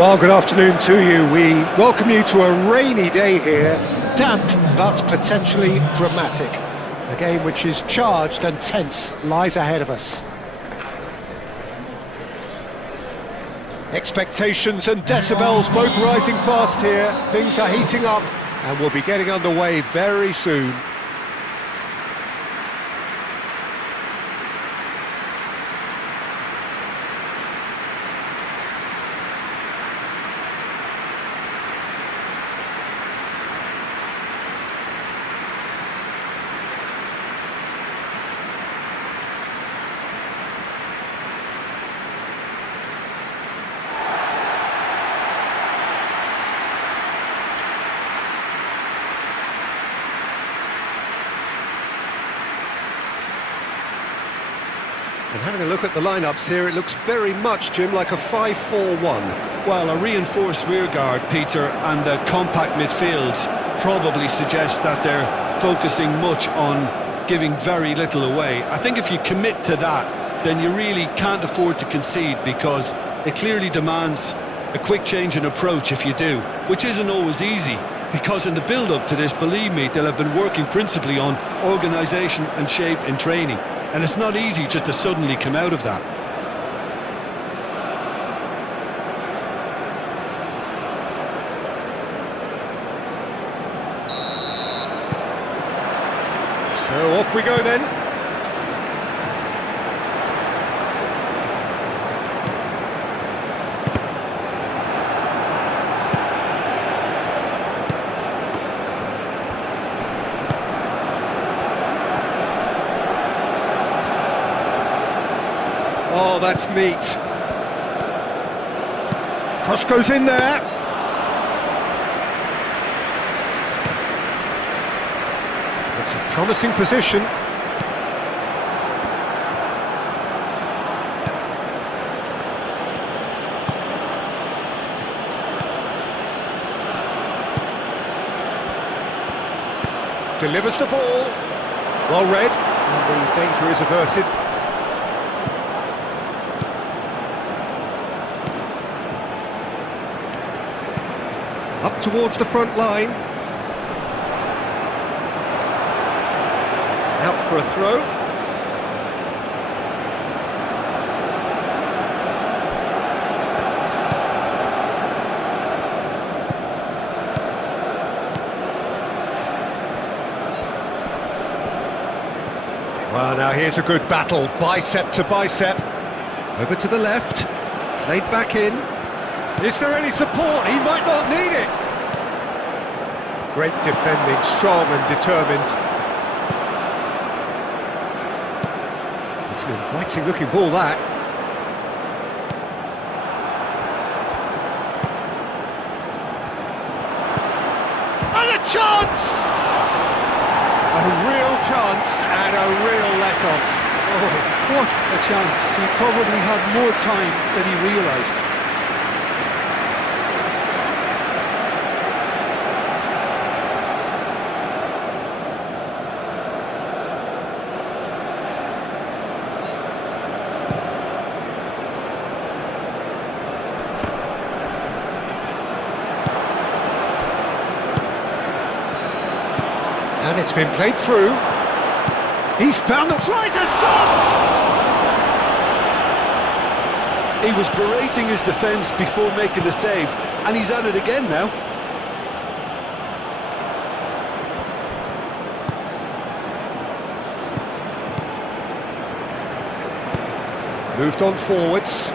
Well, good afternoon to you. We welcome you to a rainy day here, damp but potentially dramatic. A game which is charged and tense lies ahead of us. Expectations and decibels both rising fast here. Things are heating up and we'll be getting underway very soon. And having a look at the lineups here, it looks very much, Jim, like a 5-4-1. Well, a reinforced rearguard, Peter, and a compact midfield probably suggests that they're focusing much on giving very little away. I think if you commit to that, then you really can't afford to concede, because it clearly demands a quick change in approach if you do, which isn't always easy, because in the build-up to this, believe me, they'll have been working principally on organisation and shape in training. And it's not easy just to suddenly come out of that. So off we go then. Oh, that's neat. Cross goes in there. It's a promising position. Delivers the ball. Well read, and the danger is averted. Up towards the front line. Out for a throw. Well, now here's a good battle, bicep to bicep. Over to the left, played back in. Is there any support? He might not need it. Great defending, strong and determined. It's an inviting looking ball, that. And a chance! A real chance and a real let-off. Oh, what a chance. He probably had more time than he realised. And it's been played through. He's found the... Tries a shot! He was berating his defence before making the save, and he's at it again now. Moved on forwards.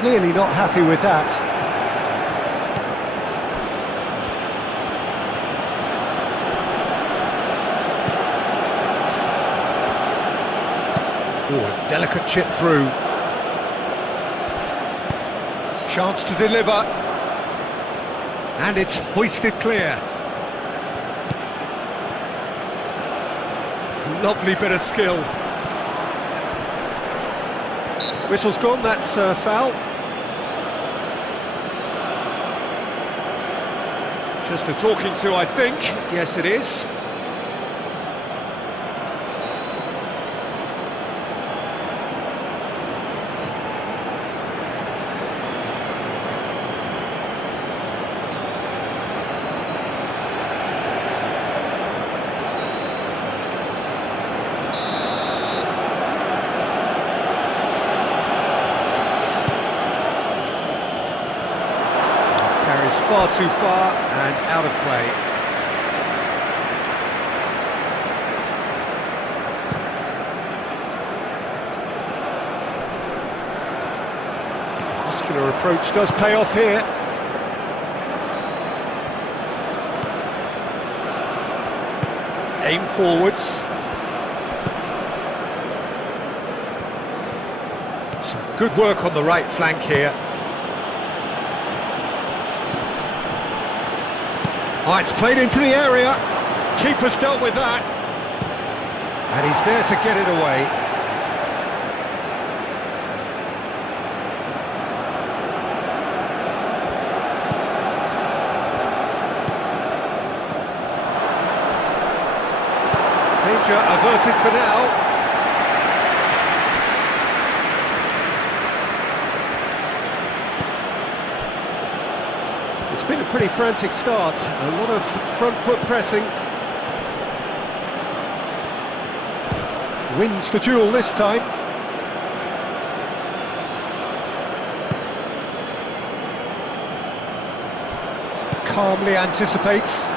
Clearly not happy with that. Oh, a delicate chip through. Chance to deliver. And it's hoisted clear. Lovely bit of skill. Whistle's gone, that's foul. Just a talking to, I think. Yes, it is. far too far and out of play. Muscular approach does pay off here. Aim forwards. Some good work on the right flank here. Oh, it's played into the area. Keeper's dealt with that. And he's there to get it away. Danger averted for now. It's been a pretty frantic start, a lot of front foot pressing. Wins the duel this time. Calmly anticipates.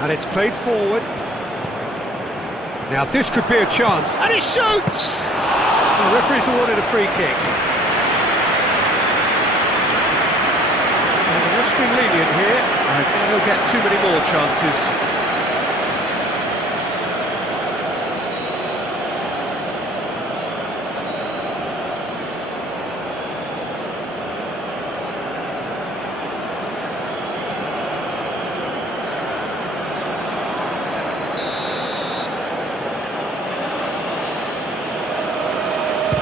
And it's played forward. Now this could be a chance. And he shoots! The referee's awarded a free kick. Well, the ref's been lenient here. I doubt he'll get too many more chances.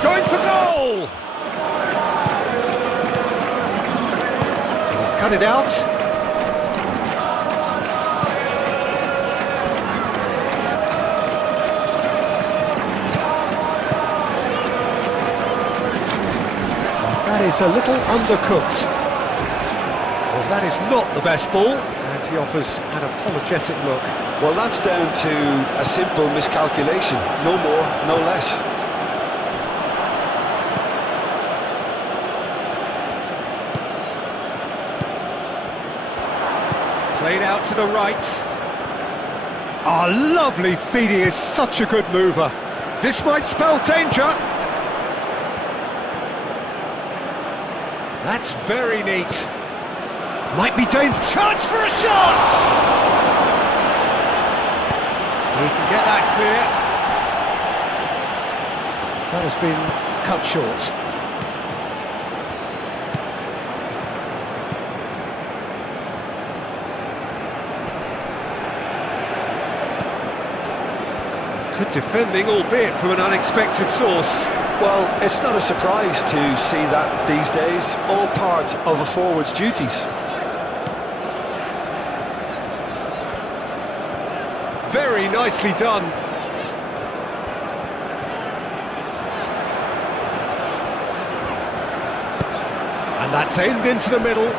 Going for goal! He's cut it out. That is a little undercooked. Well, that is not the best ball, and he offers an apologetic look. Well, that's down to a simple miscalculation. No more, no less. Played out to the right. Oh, lovely feed, he is such a good mover. This might spell danger. That's very neat. Might be danger. Chance for a shot! He can get that clear. That has been cut short. Good defending, albeit from an unexpected source. Well, it's not a surprise to see that these days, all part of a forward's duties. Very nicely done. And that's aimed into the middle.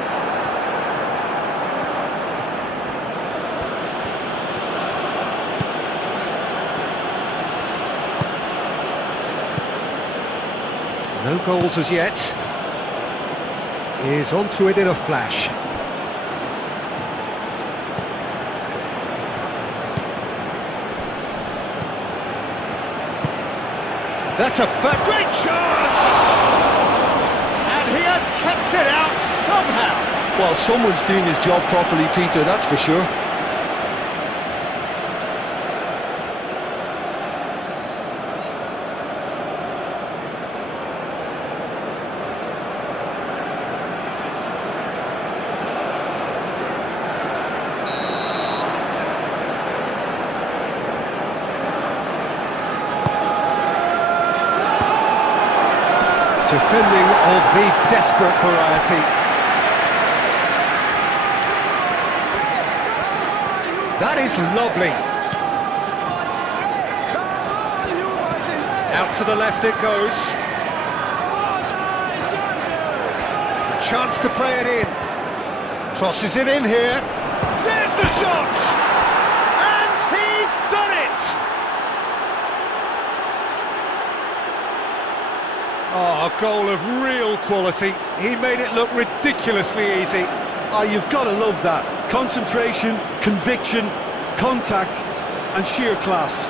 No goals as yet. He is onto it in a flash. That's a great chance! And he has kept it out somehow. Well, someone's doing his job properly, Peter, that's for sure. Defending of the desperate variety. That is lovely. Out to the left it goes. A chance to play it in. Crosses it in here. There's the shot! And he's done it! Oh, a goal of real quality. He made it look ridiculously easy. Oh, you've got to love that. Concentration, conviction, contact, and sheer class.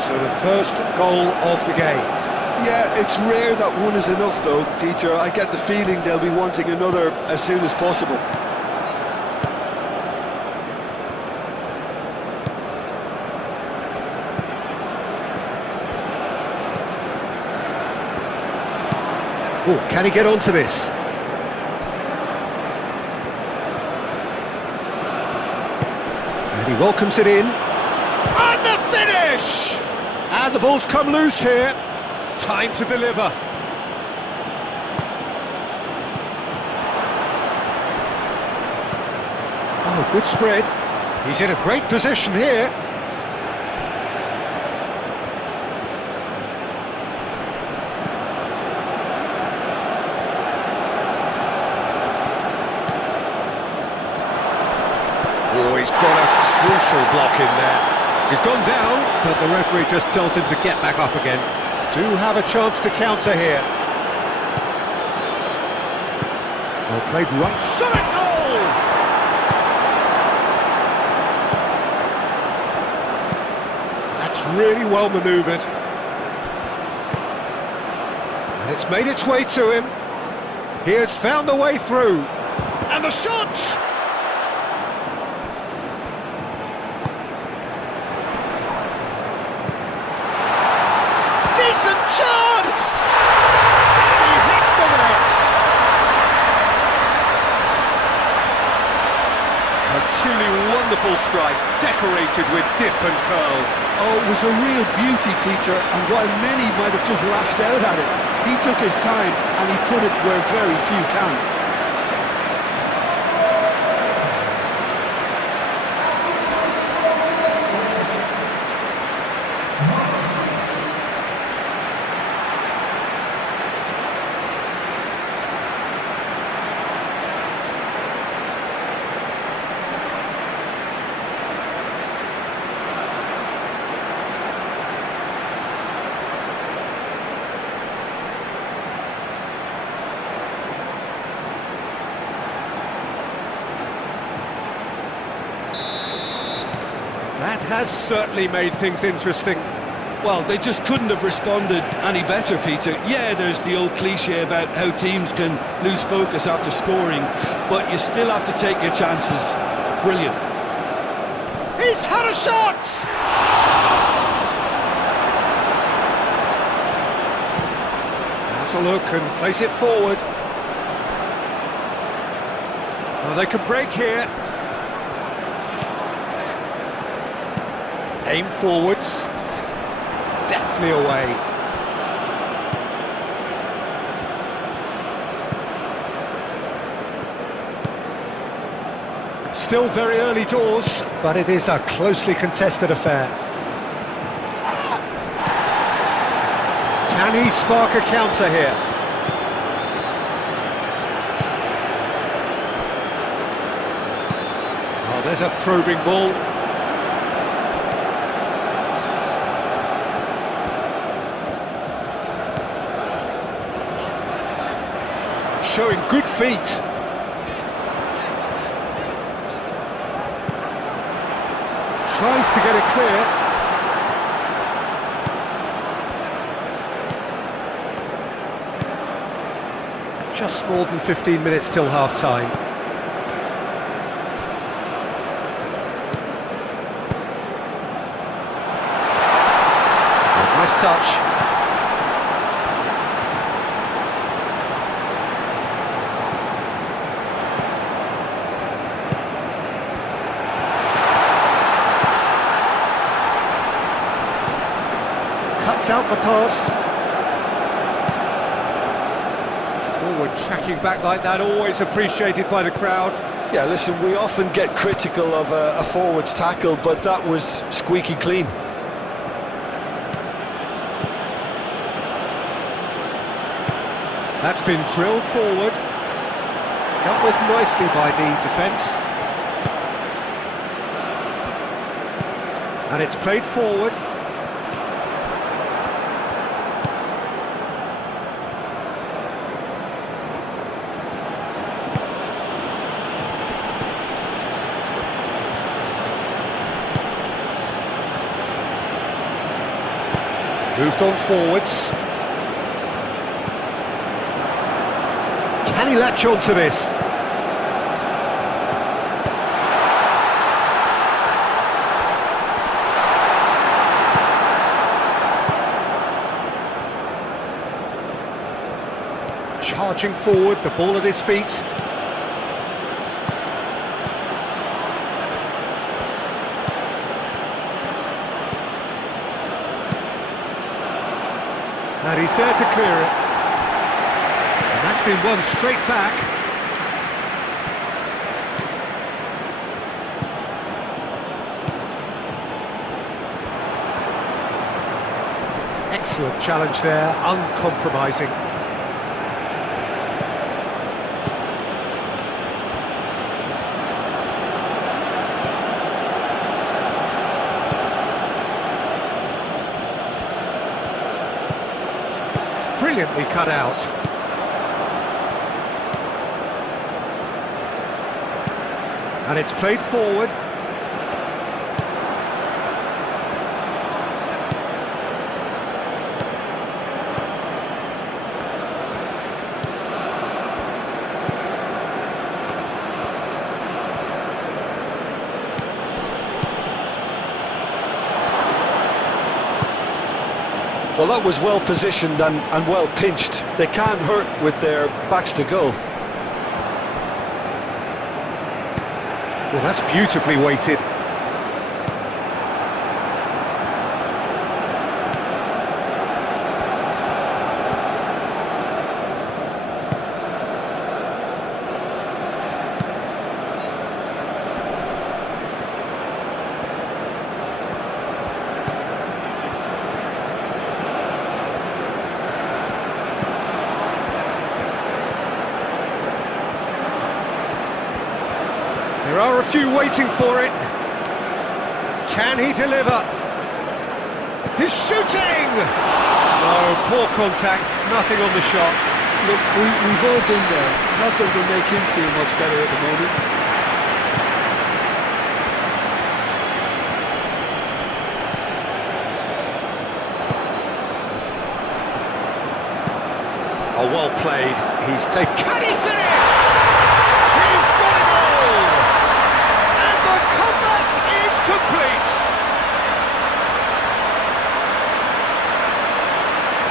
So the first goal of the game. Yeah, it's rare that one is enough though, Peter. I get the feeling they'll be wanting another as soon as possible. Oh, can he get onto this? And he welcomes it in. And the finish! And the ball's come loose here. Time to deliver. Oh, good spread. He's in a great position here. Oh, he's got a crucial block in there. He's gone down, but the referee just tells him to get back up again. Do have a chance to counter here. Well played right. Shot a goal! That's really well manoeuvred. And it's made its way to him. He has found the way through. And the shot! Decent chance! He hits the net! A truly wonderful strike, decorated with dip and curl. Oh, it was a real beauty, Peter, and while many might have just lashed out at it, he took his time and he put it where very few can. That has certainly made things interesting. Well, they just couldn't have responded any better, Peter. Yeah, there's the old cliche about how teams can lose focus after scoring, but you still have to take your chances. Brilliant. He's had a shot! Has a look and plays it forward. Well, they could break here. Aim forwards. Deftly away. Still very early doors, but it is a closely contested affair. Can he spark a counter here? Oh, there's a probing ball. Showing good feet. Tries to get it clear. Just more than 15 minutes till half-time. Nice touch. out the pass. Forward tracking back like that, always appreciated by the crowd. Yeah, listen, we often get critical of a forward's tackle, but that was squeaky clean. That's been drilled forward. Dealt with nicely by the defence. And it's played forward. Moved on forwards. Can he latch on to this? Charging forward, the ball at his feet. And he's there to clear it. And that's been won straight back. Excellent challenge there, uncompromising. Brilliantly cut out. And it's played forward. Well, that was well positioned and well pinched. They can't hurt with their backs to goal. Well, that's beautifully weighted. There are a few waiting for it. Can he deliver? He's shooting! No, poor contact, nothing on the shot. Look, we've all been there. Nothing will make him feel much better at the moment. Oh, well played. He's taken... Can he finish? He's got a goal! And the comeback is complete!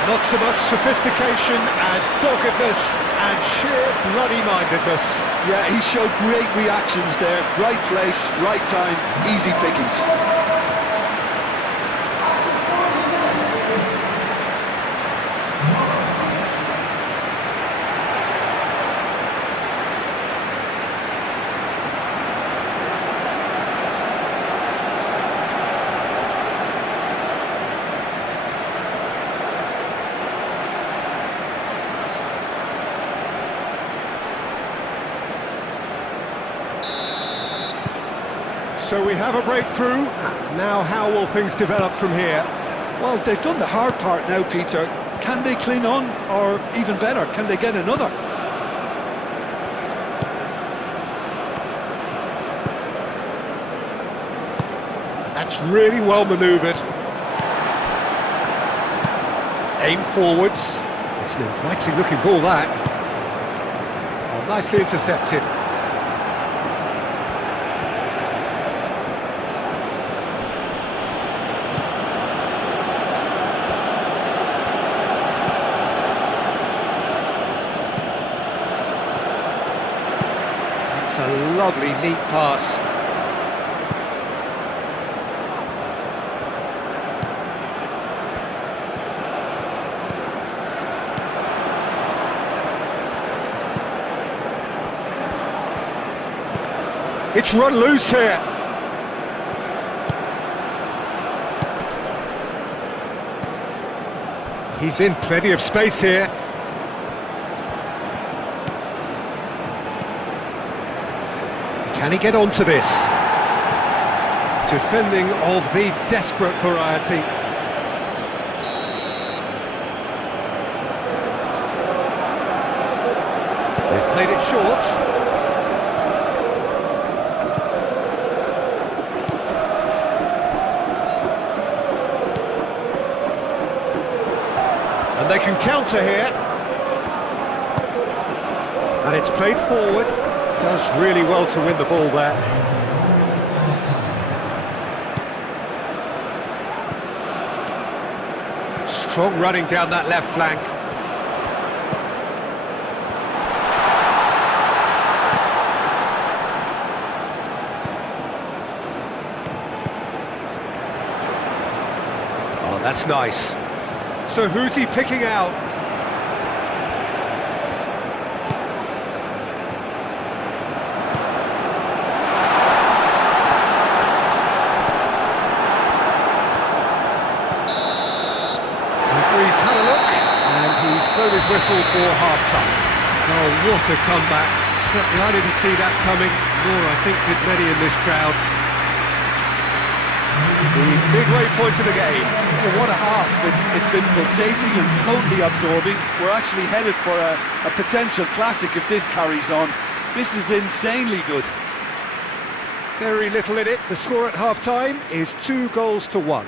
Not so much sophistication as doggedness and sheer bloody-mindedness. Yeah, he showed great reactions there. Right place, right time, easy pickings. So we have a breakthrough. Now how will things develop from here? Well, they've done the hard part now, Peter. Can they cling on, or even better, can they get another? That's really well manoeuvred. Aim forwards. It's an inviting looking ball, that. Oh, nicely intercepted. A lovely, neat pass. It's run loose here. He's in plenty of space here. Can he get onto this? Defending of the desperate variety. They've played it short. And they can counter here. And it's played forward. Does really well to win the ball there. Strong running down that left flank. Oh, that's nice. So who's he picking out? Referee's had a look, and he's blown his whistle for half-time. Oh, what a comeback. Certainly I didn't see that coming, nor I think did many in this crowd. The midway point of the game. Well, what a half. It's been pulsating and totally absorbing. We're actually headed for a potential classic if this carries on. This is insanely good. Very little in it. The score at half-time is 2-1.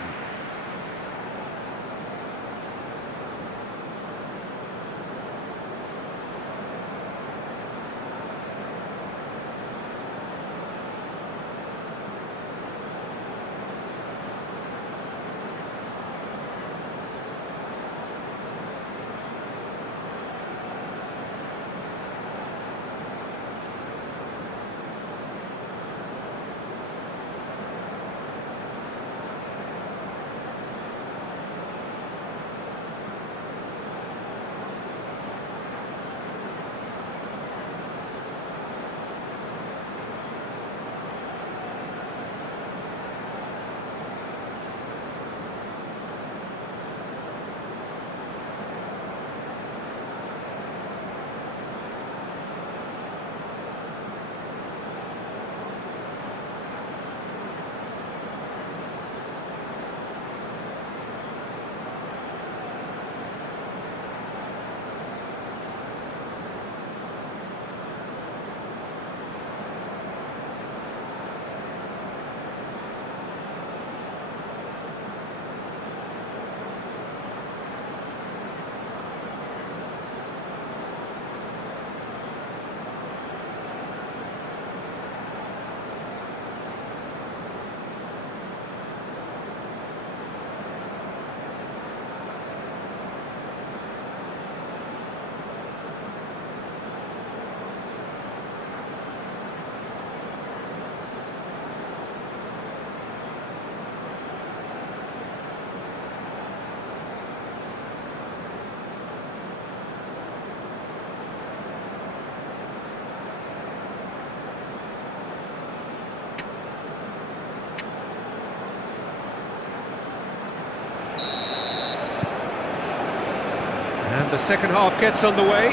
And the second half gets underway.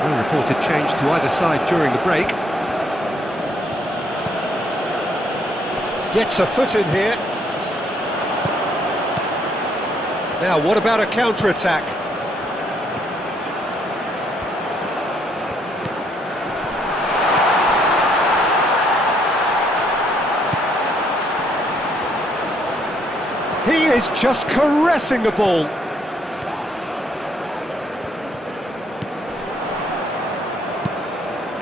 No reported change to either side during the break. Gets a foot in here. Now, what about a counter-attack? He is just caressing the ball.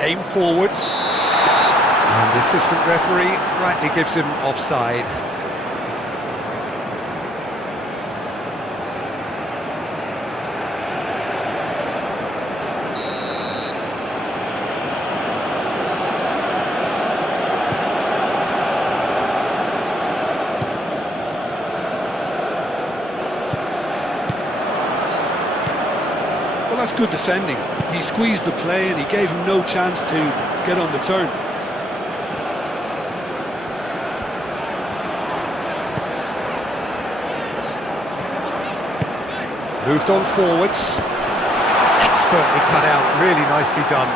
Aim forwards. And the assistant referee rightly gives him offside. Well, that's good defending. He squeezed the play and he gave him no chance to get on the turn. Moved on forwards. Expertly cut out, really nicely done.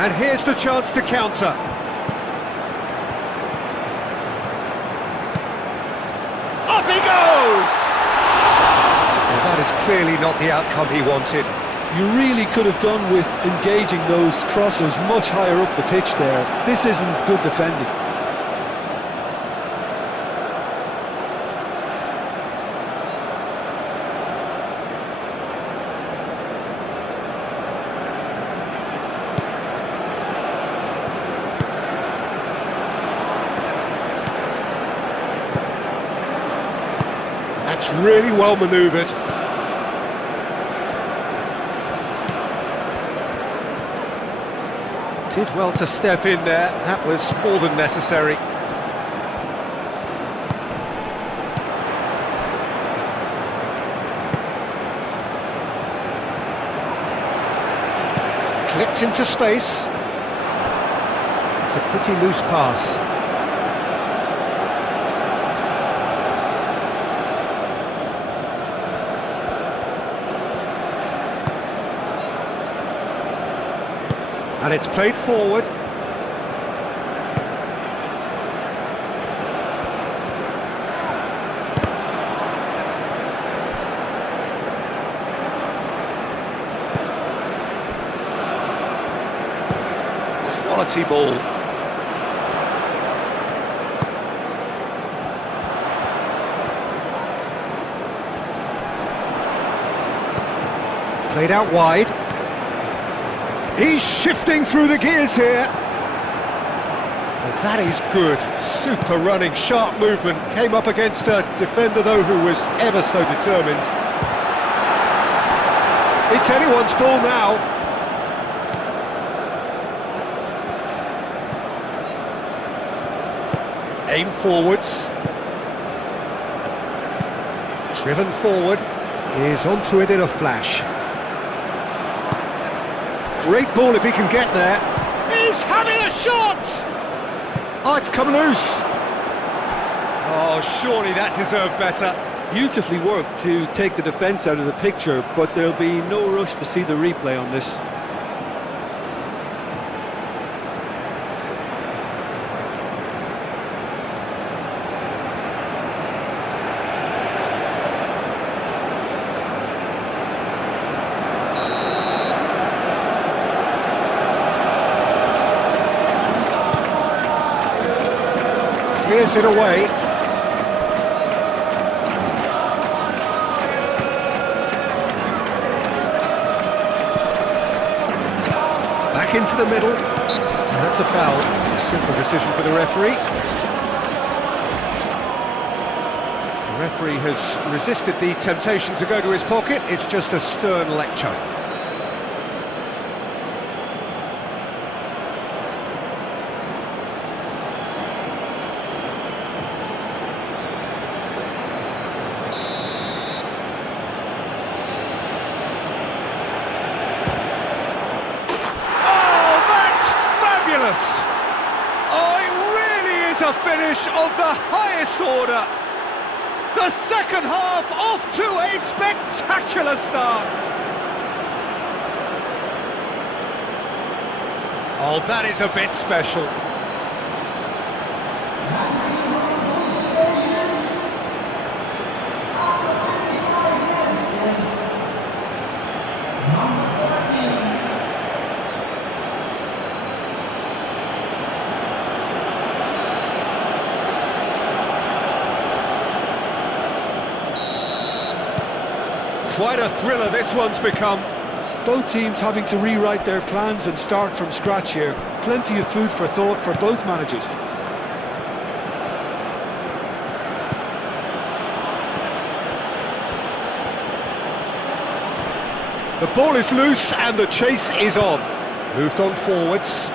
And here's the chance to counter. Up he goes! Well, that is clearly not the outcome he wanted. You really could have done with engaging those crosses much higher up the pitch there. This isn't good defending. That's really well manoeuvred. Did well to step in there, that was more than necessary. Clipped into space. It's a pretty loose pass. And it's played forward. Quality ball. Played out wide. He's shifting through the gears here. Well, that is good. Super running, sharp movement. Came up against a defender, though, who was ever so determined. It's anyone's ball now. Aim forwards. Driven forward. Is onto it in a flash. Great ball if he can get there. He's having a shot! Oh, it's come loose. Oh, surely that deserved better. Beautifully worked to take the defence out of the picture, but there'll be no rush to see the replay on this. Clears it away. Back into the middle. That's a foul. A simple decision for the referee. The referee has resisted the temptation to go to his pocket. It's just a stern lecture. Oh, it really is a finish of the highest order. The second half off to a spectacular start. Oh, that is a bit special. Quite a thriller this one's become. Both teams having to rewrite their plans and start from scratch here. Plenty of food for thought for both managers. The ball is loose and the chase is on. Moved on forwards.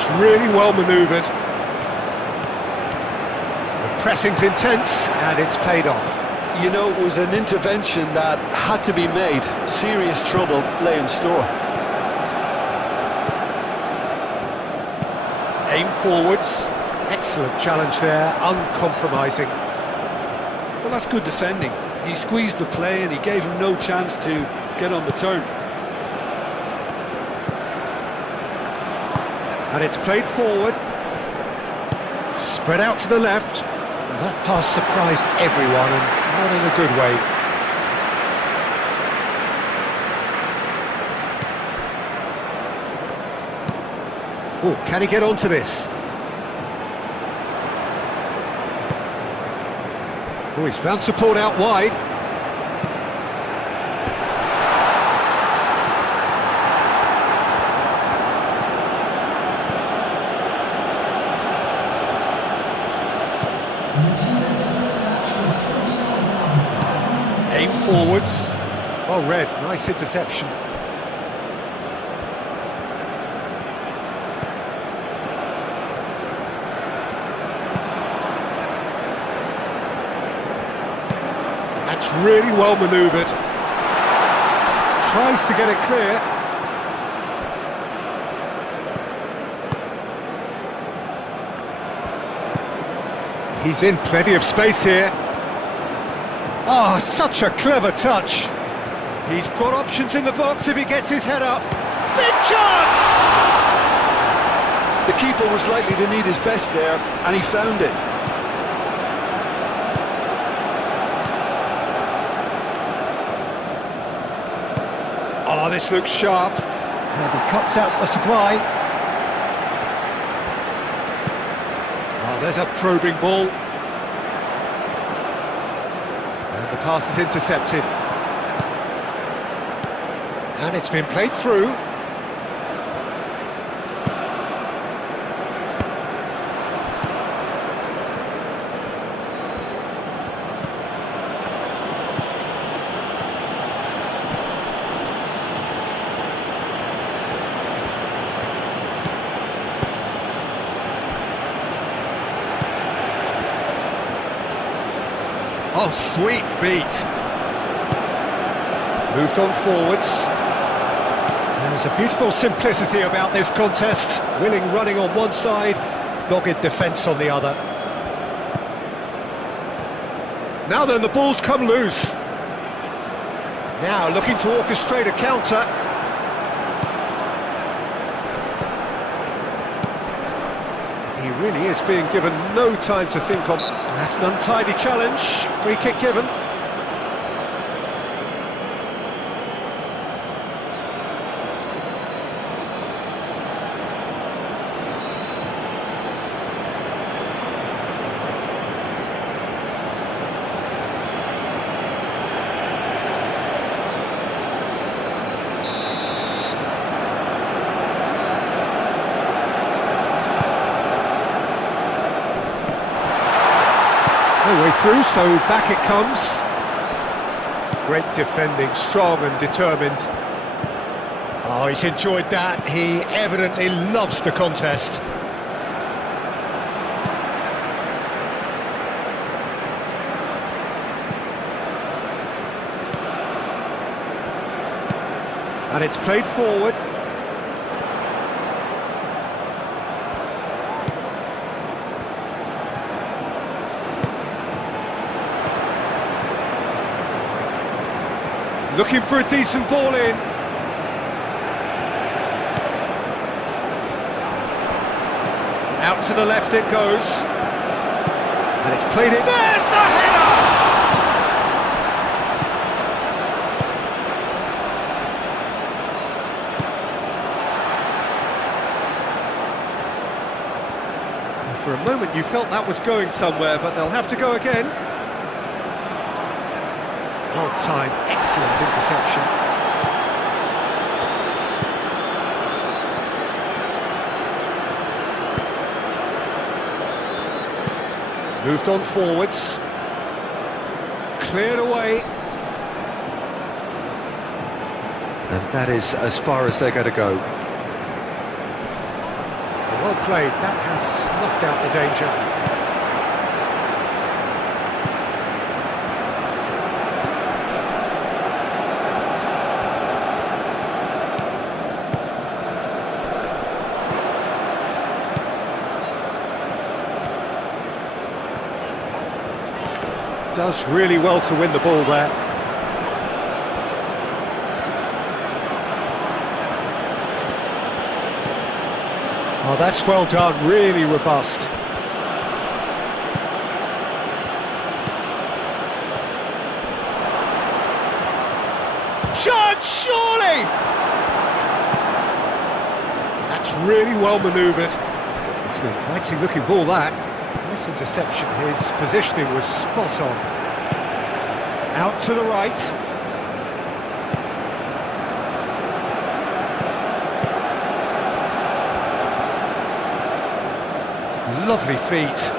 That's really well manoeuvred. The pressing's intense, and it's paid off. You know, it was an intervention that had to be made. Serious trouble lay in store. Aim forwards. Excellent challenge there, uncompromising. Well, that's good defending. He squeezed the play and he gave him no chance to get on the turn. And it's played forward. Spread out to the left. And that pass surprised everyone, and not in a good way. Oh, can he get onto this? Oh, he's found support out wide. Aim forwards. Well read, nice interception. That's really well manoeuvred. Tries to get it clear. He's in plenty of space here. Oh, such a clever touch. He's got options in the box if he gets his head up. Big chance! The keeper was likely to need his best there, and he found it. Oh, this looks sharp. And he cuts out the supply. Oh, there's a probing ball. And the pass is intercepted. And it's been played through. Oh, sweet feet. Moved on forwards. There's a beautiful simplicity about this contest. Willing running on one side, dogged defence on the other. Now then, the ball's come loose. Now looking to orchestrate a counter. He really is being given no time to think on. That's an untidy challenge. Free kick given. No way through, so back it comes. Great defending, strong and determined. Oh, he's enjoyed that. He evidently loves the contest. And it's played forward. Looking for a decent ball in. Out to the left it goes. And it's played it. There's the header! And for a moment you felt that was going somewhere, but they'll have to go again. Well timed, excellent interception. Moved on forwards. Cleared away. And that is as far as they're going to go. A played. That has snuffed out the danger. Does really well to win the ball there. Oh, that's well done, really robust. Shot, surely! That's really well manoeuvred. It's an inviting looking ball, that. Nice interception, his positioning was spot on. Out to the right. Lovely feet.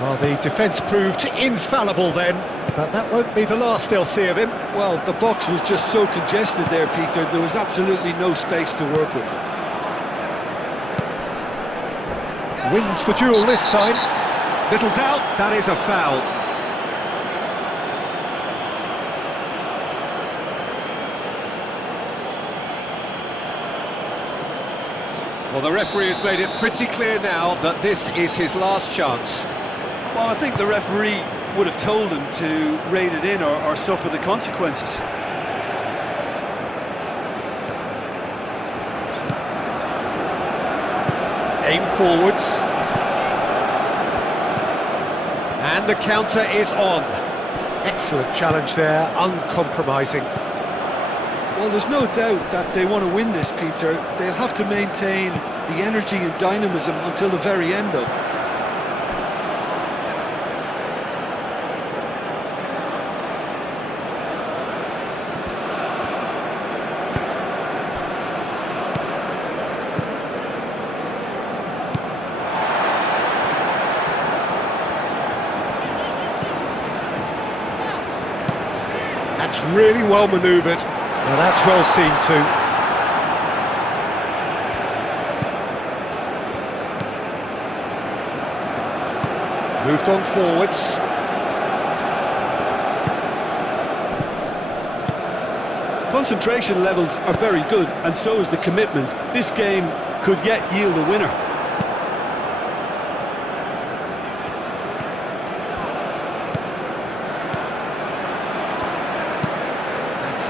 Well, the defence proved infallible then, but that won't be the last they'll see of him. Well, the box was just so congested there, Peter. There was absolutely no space to work with. Wins the duel this time. Little doubt, that is a foul. Well, the referee has made it pretty clear now that this is his last chance. Well, I think the referee would have told him to rein it in or suffer the consequences. Aim forwards. And the counter is on. Excellent challenge there, uncompromising. Well, there's no doubt that they want to win this, Peter. They'll have to maintain the energy and dynamism until the very end, though. That's really well manoeuvred. Now that's well seen too. Moved on forwards. Concentration levels are very good, and so is the commitment. This game could yet yield a winner.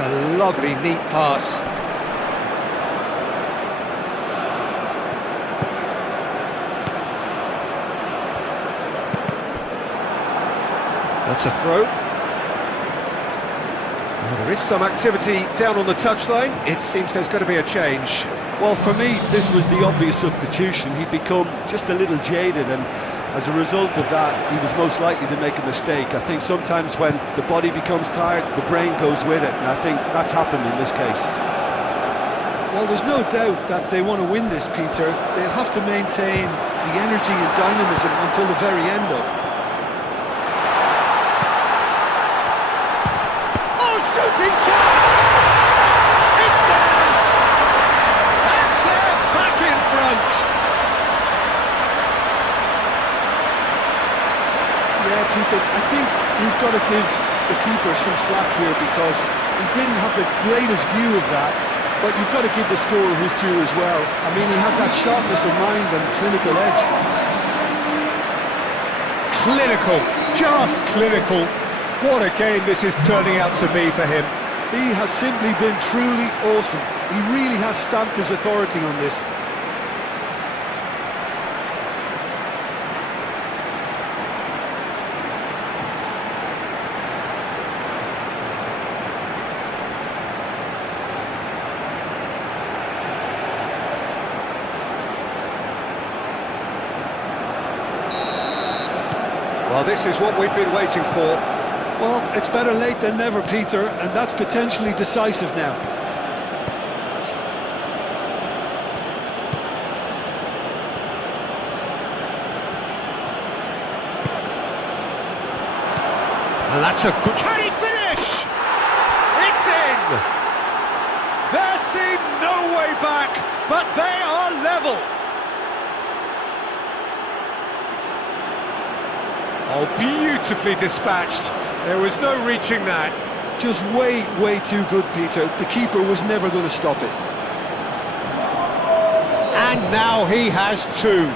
A lovely, neat pass. That's a throw. Well, there is some activity down on the touchline. It seems there's going to be a change. Well, for me, this was the obvious substitution. He'd become just a little jaded, and as a result of that, he was most likely to make a mistake. I think sometimes when the body becomes tired, the brain goes with it, and I think that's happened in this case. Well, there's no doubt that they want to win this, Peter. They'll have to maintain the energy and dynamism until the very end, though. Oh, shooting chance! It's there! And they're back in front! Yeah, Peter, I think you've got to give the keeper some slack here because he didn't have the greatest view of that, but you've got to give the scorer his due as well. I mean, he had that sharpness of mind and clinical edge. Clinical, just clinical. What a game this is turning out to be for him. He has simply been truly awesome. He really has stamped his authority on this. Well, this is what we've been waiting for. Well, it's better late than never, Peter, and that's potentially decisive now. And that's a good... Can he finish? It's in! There seemed no way back. but they are level. Oh, beautifully dispatched. There was no reaching that. Just way too good, Peter. The keeper was never going to stop it. And now he has two.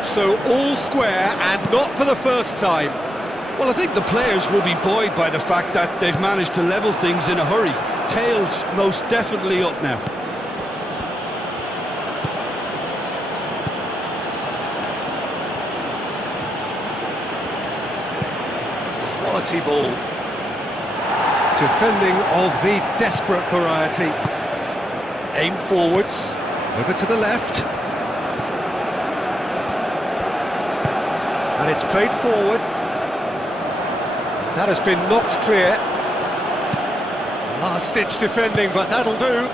So all square, and not for the first time. Well, I think the players will be buoyed by the fact that they've managed to level things in a hurry. Tails most definitely up now. Quality ball. Defending of the desperate variety. Aim forwards, over to the left. And it's played forward. That has been knocked clear. Last-ditch defending, but that'll do.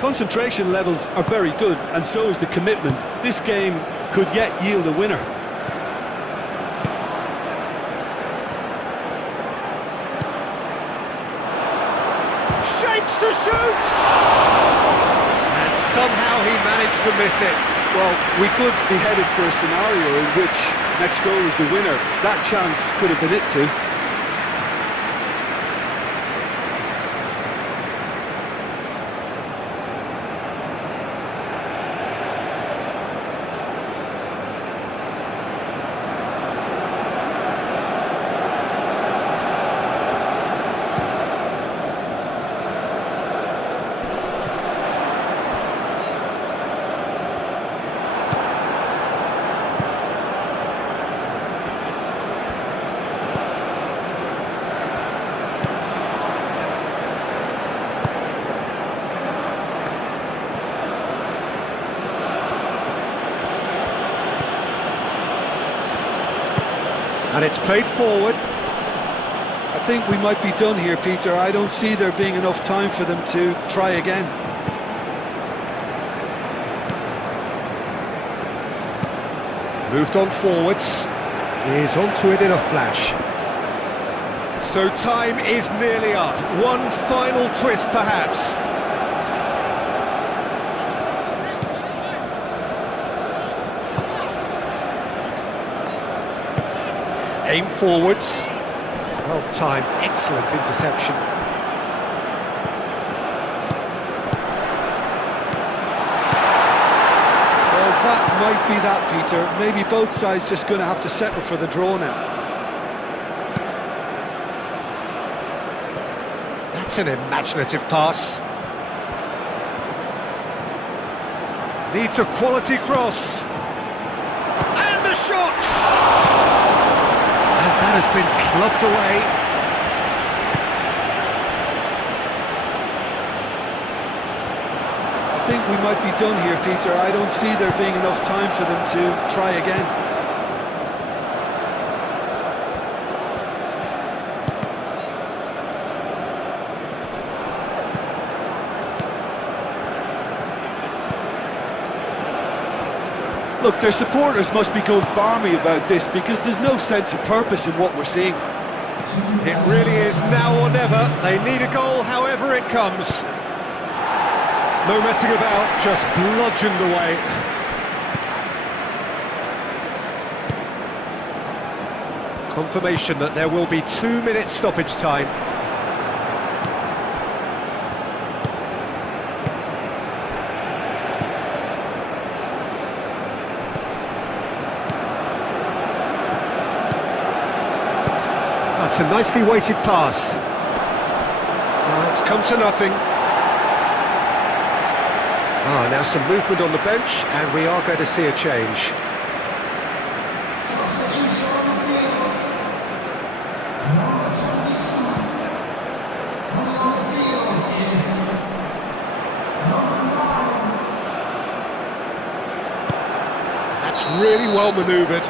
Concentration levels are very good, and so is the commitment. This game could yet yield a winner. Shapes to shoot! And somehow he managed to miss it. Well, we could be headed for a scenario in which next goal is the winner. That chance could have been it too. And it's played forward. I think we might be done here, Peter. I don't see there being enough time for them to try again. Moved on forwards. Is onto it in a flash. So time is nearly up. One final twist, perhaps. Aim forwards. Well timed, excellent interception. Well, that might be that, Peter. Maybe both sides just going to have to settle for the draw now. That's an imaginative pass. Needs a quality cross. And the shot! That has been clubbed away. I think we might be done here, Peter. I don't see there being enough time for them to try again. Look, their supporters must be going barmy about this because there's no sense of purpose in what we're seeing. It really is now or never. They need a goal however it comes. No messing about, just bludgeoned away. Confirmation that there will be 2 minutes stoppage time. That's a nicely weighted pass. It's come to nothing. Now some movement on the bench, and we are going to see a change. Substitution on the field. Number 22. Coming on the field is really well manoeuvred.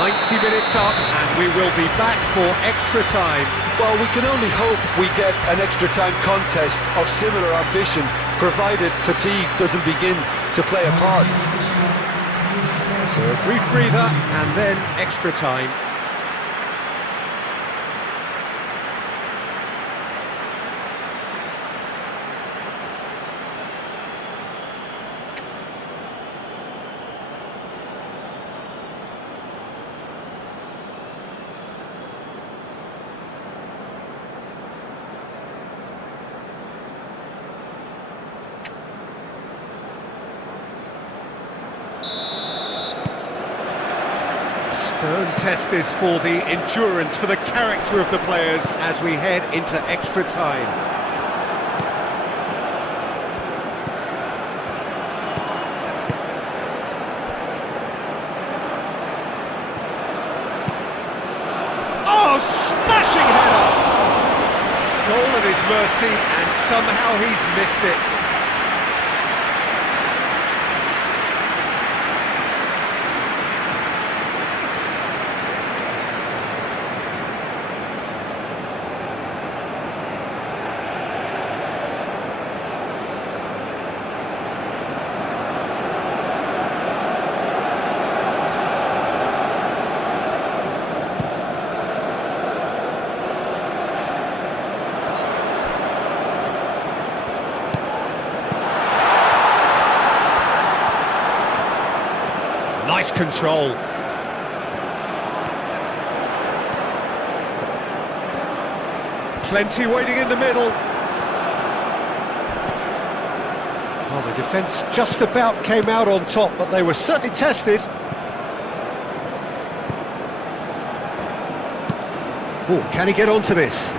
90 minutes up, and we will be back for extra time. Well, we can only hope we get an extra time contest of similar ambition, provided fatigue doesn't begin to play a part. So a brief breather, and then extra time. Stern test this for the endurance, for the character of the players as we head into extra time. Oh, smashing header! Goal at his mercy, and somehow he's missed it. Nice control. Plenty waiting in the middle. Well, the defence just about came out on top, but they were certainly tested. Oh, can he get onto this?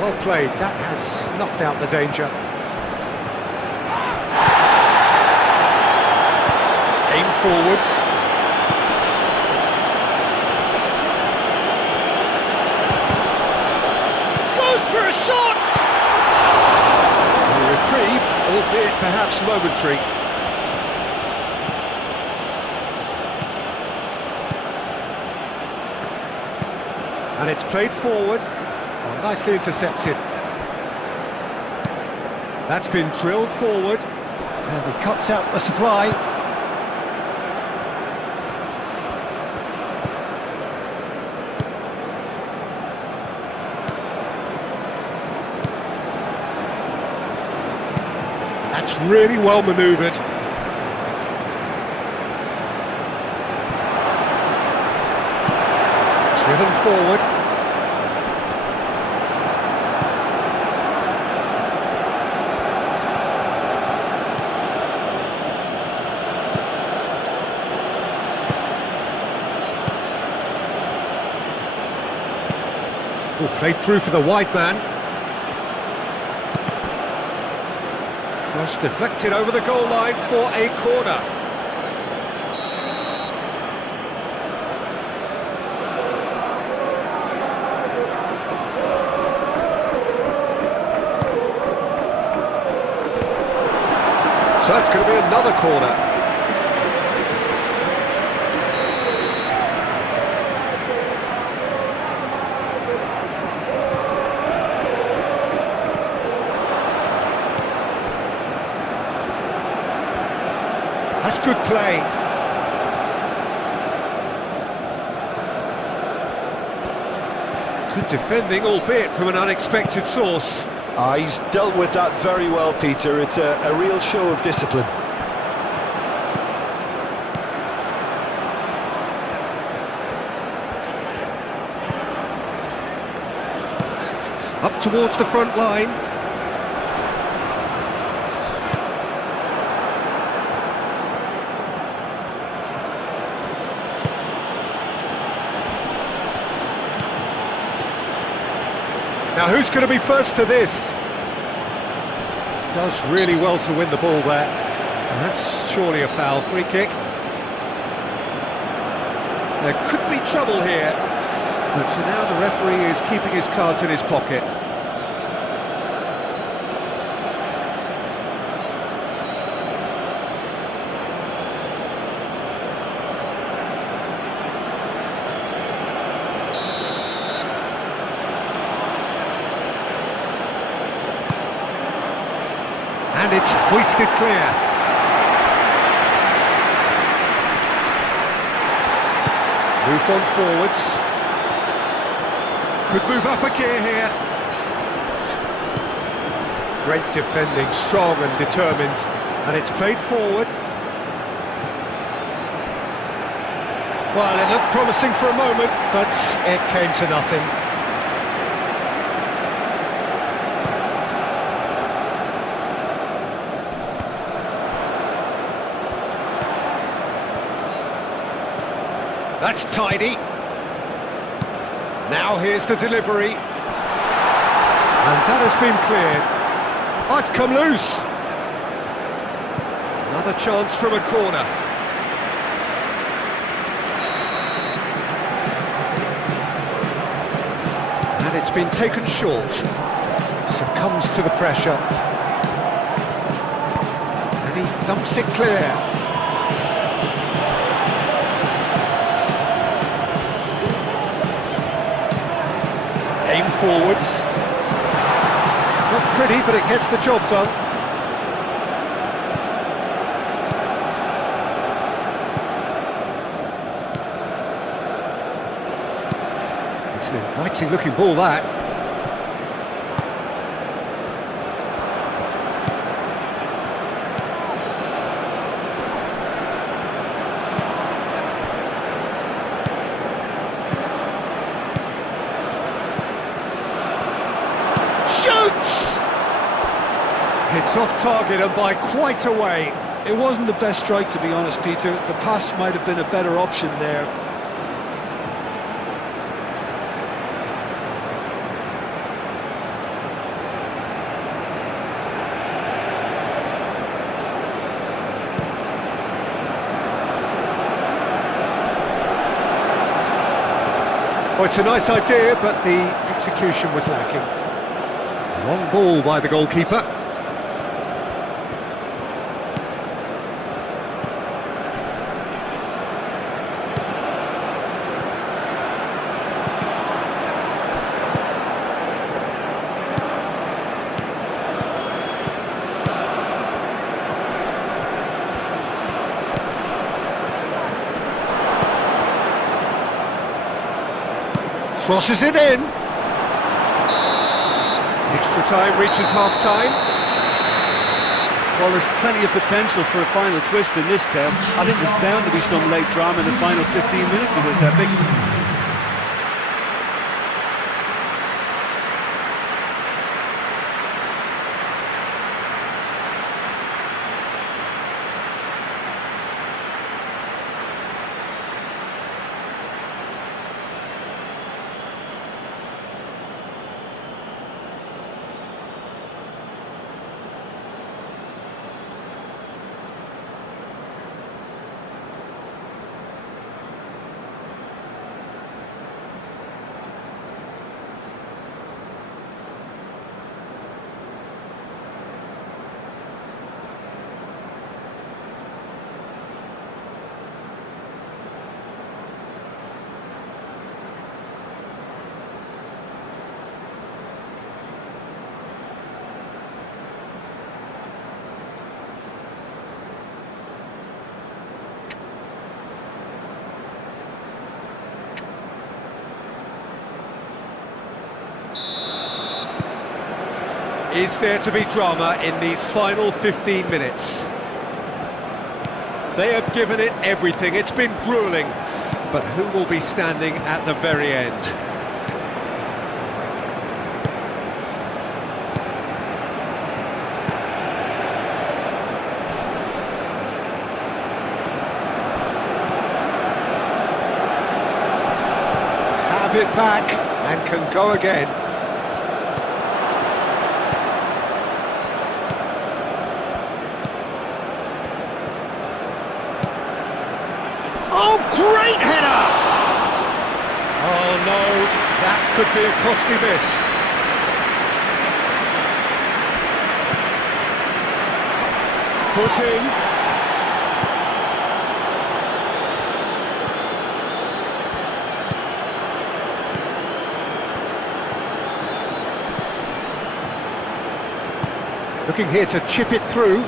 Well played, that has snuffed out the danger. Aim forwards. For a shot! A reprieve, albeit perhaps momentary. And it's played forward. Oh, nicely intercepted. That's been drilled forward. And he cuts out the supply. That's really well manoeuvred. Driven forward. Oh, played through for the wide man. Cross deflected over the goal line for a corner. So that's going to be another corner. That's good play. Good defending, albeit from an unexpected source. He's dealt with that very well, Peter. It's a real show of discipline. Up towards the front line. Now who's going to be first to this? Does really well to win the ball there. And that's surely a foul. Free kick. There could be trouble here. But for now the referee is keeping his cards in his pocket. And it's hoisted clear. Moved on forwards. Could move up a gear here. Great defending, strong and determined. And it's played forward. Well, it looked promising for a moment, but it came to nothing. That's tidy. Now here's the delivery. And that has been cleared. Oh, it's come loose. Another chance from a corner. And it's been taken short. Succumbs to the pressure. And he thumps it clear. Aim forwards. Not pretty, but it gets the job done. It's an inviting looking ball, that. It's off target and by quite a way. It wasn't the best strike, to be honest, Peter. The pass might have been a better option there. Oh, it's a nice idea, but the execution was lacking. Long ball by the goalkeeper. Crosses it in. Extra time reaches half-time. Well, there's plenty of potential for a final twist in this test. I think there's bound to be some late drama in the final 15 minutes of this epic. Is there to be drama in these final 15 minutes? They have given it everything, it's been gruelling, but who will be standing at the very end? Have it back and can go again. Oh, great header! Oh no, that could be a costly miss. Foot in. Looking here to chip it through.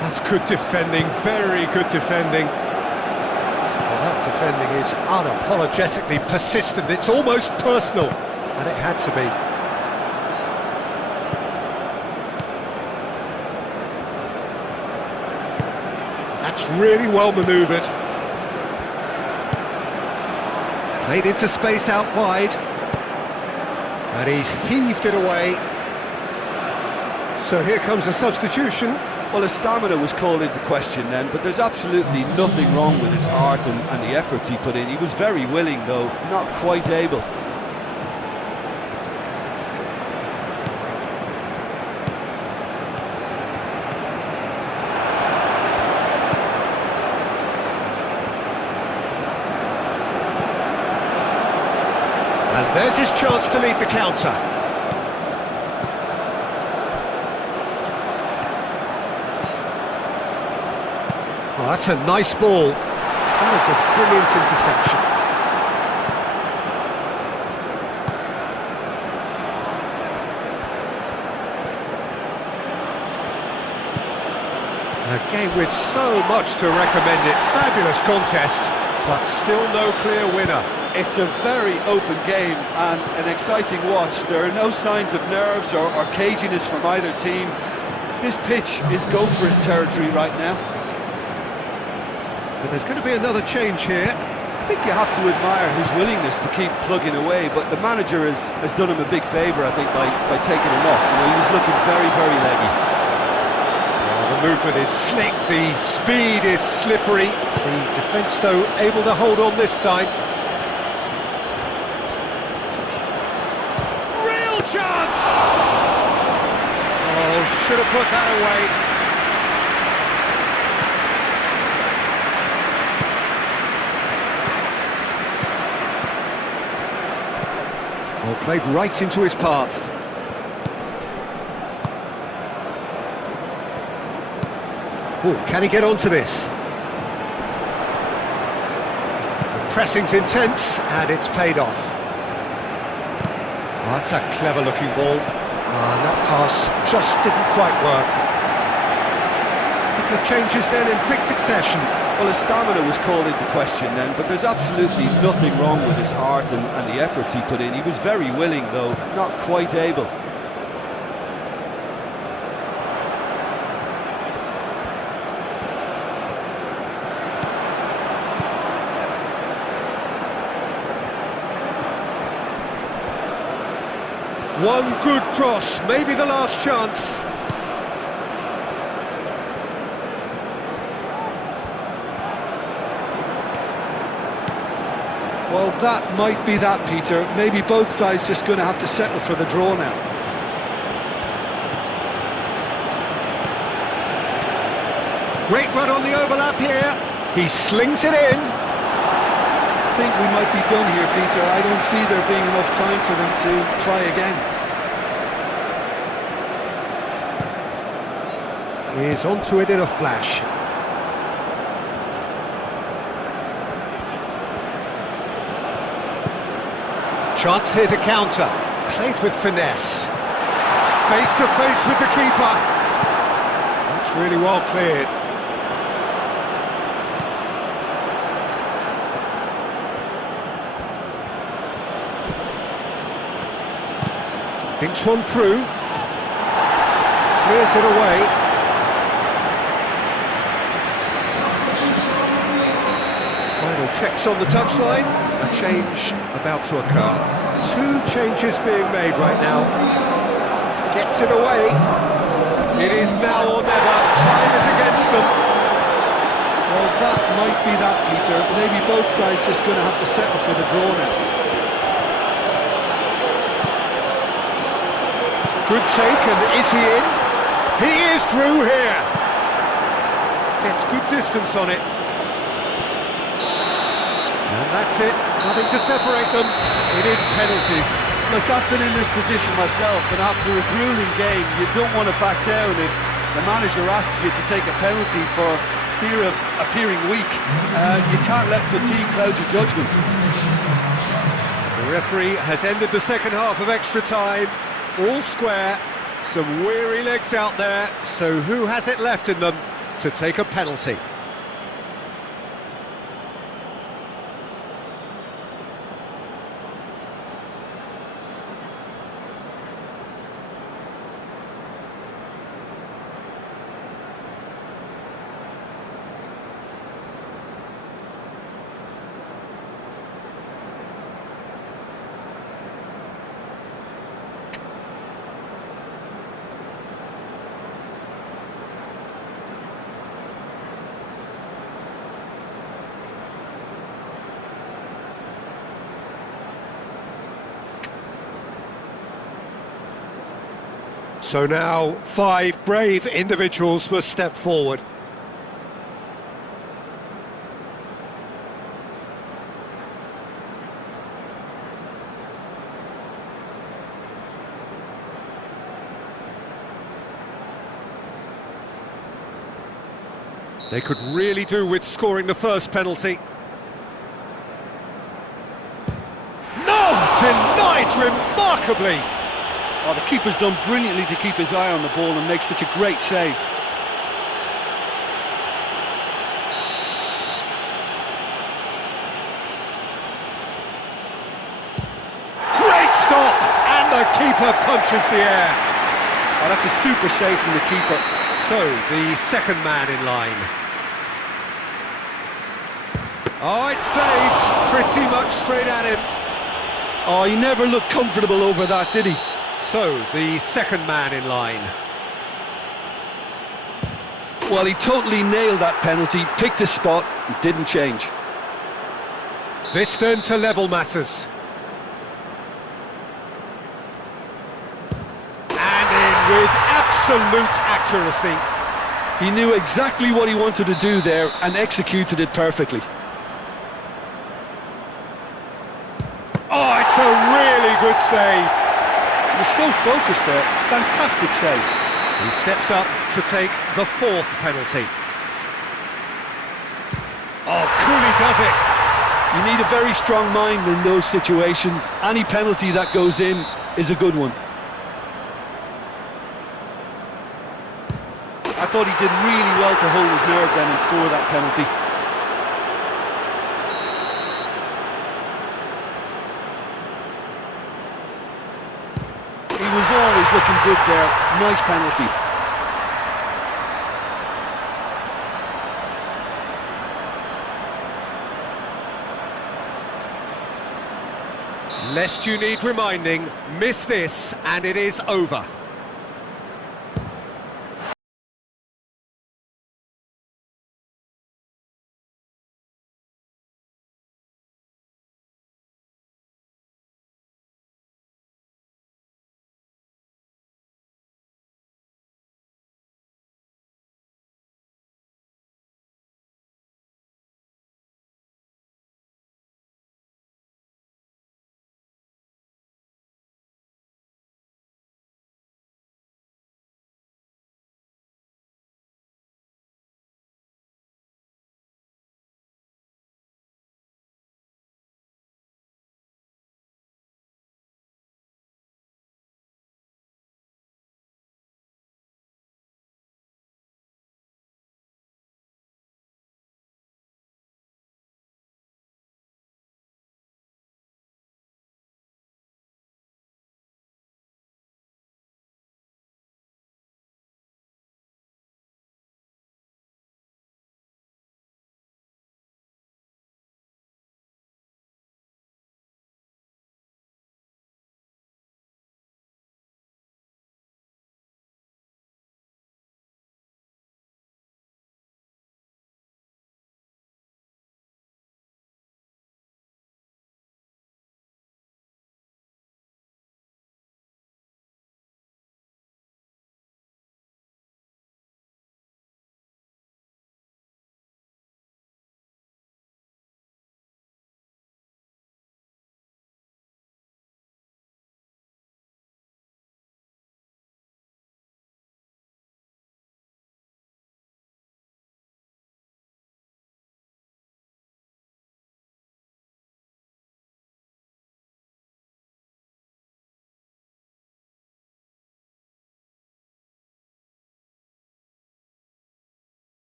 That's good defending, very good defending. Well, that defending is unapologetically persistent. It's almost personal, and it had to be. That's really well manoeuvred. Played into space out wide. And he's heaved it away. So here comes a substitution. Well, his stamina was called into question then, but there's absolutely nothing wrong with his heart and the efforts he put in. He was very willing, though, not quite able. And there's his chance to lead the counter. Oh, that's a nice ball. That is a brilliant interception. A game with so much to recommend it. Fabulous contest, but still no clear winner. It's a very open game and an exciting watch. There are no signs of nerves or caginess from either team. This pitch is go-for-it territory right now. So there's going to be another change here. I think you have to admire his willingness to keep plugging away, but the manager has done him a big favour, I think, by taking him off. You know, he was looking very, very leggy. The movement is slick, the speed is slippery. The defence, though, able to hold on this time. Real chance! Oh, should have put that away. Well, played right into his path. Oh, can he get onto this? The pressing's intense, and it's paid off. Oh, that's a clever-looking ball. And that pass just didn't quite work. A couple of changes then in quick succession. Well, his stamina was called into question then, but there's absolutely nothing wrong with his heart and the efforts he put in. He was very willing, though, not quite able. One good cross, maybe the last chance. Well, that might be that, Peter. Maybe both sides just going to have to settle for the draw now. Great run on the overlap here. He slings it in. I think we might be done here, Peter. I don't see there being enough time for them to try again. He's onto it in a flash. Chance here to counter. Played with finesse. Face to face with the keeper. That's really well cleared. Thinks one through. Clears it away. Final checks on the touchline. A change about to occur. Two changes being made right now. Gets it away. It is now or never. Time is against them. Well, that might be that, Peter. Maybe both sides just going to have to settle for the draw now. Good take, and is he in? He is through here. Gets good distance on it. And that's it. Nothing to separate them. It is penalties. Look, I've been in this position myself, and after a grueling game, you don't want to back down if the manager asks you to take a penalty for fear of appearing weak. You can't let fatigue cloud your judgment. Referee has ended the second half of extra time, all square, some weary legs out there, so who has it left in them to take a penalty? So now 5 brave individuals must step forward. They could really do with scoring the first penalty. No! Denied remarkably! Oh, the keeper's done brilliantly to keep his eye on the ball and make such a great save. Great stop! And the keeper punches the air. Oh, that's a super save from the keeper. So, the second man in line. Oh, it's saved. Pretty much straight at him. Oh, he never looked comfortable over that, did he? So, the second man in line. Well, he totally nailed that penalty, picked his spot, and didn't change. This then to level matters. And in with absolute accuracy. He knew exactly what he wanted to do there and executed it perfectly. Oh, it's a really good save. He was so focused there. Fantastic save. He steps up to take the fourth penalty. Oh, coolly does it. You need a very strong mind in those situations. Any penalty that goes in is a good one. I thought he did really well to hold his nerve then and score that penalty. He was always looking good there. Nice penalty. Lest you need reminding, miss this and it is over.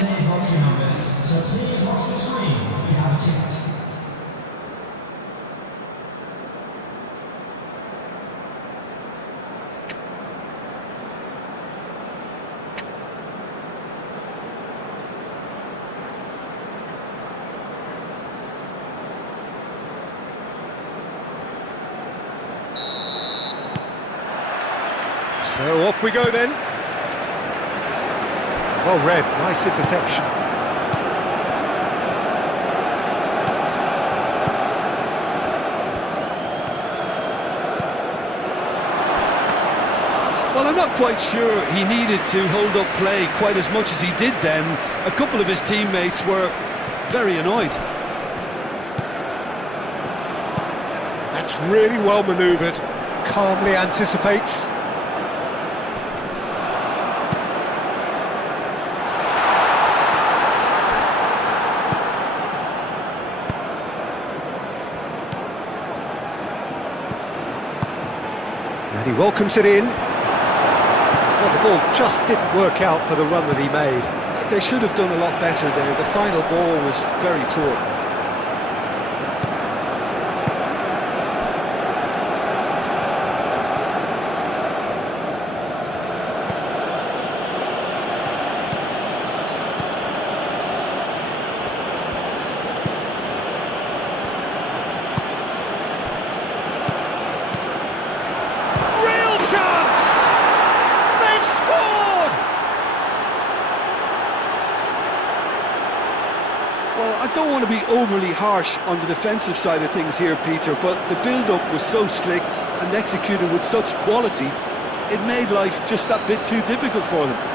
today's lottery numbers, so please watch the screen if you have a ticket. So off we go then. Well read, nice interception. Well, I'm not quite sure he needed to hold up play quite as much as he did then. A couple of his teammates were very annoyed. That's really well manoeuvred, calmly anticipates. And he welcomes it in. Well, the ball just didn't work out for the run that he made. They should have done a lot better there. The final ball was very poor. Chance! They've scored! Well, I don't want to be overly harsh on the defensive side of things here, Peter, but the build-up was so slick and executed with such quality, it made life just that bit too difficult for them.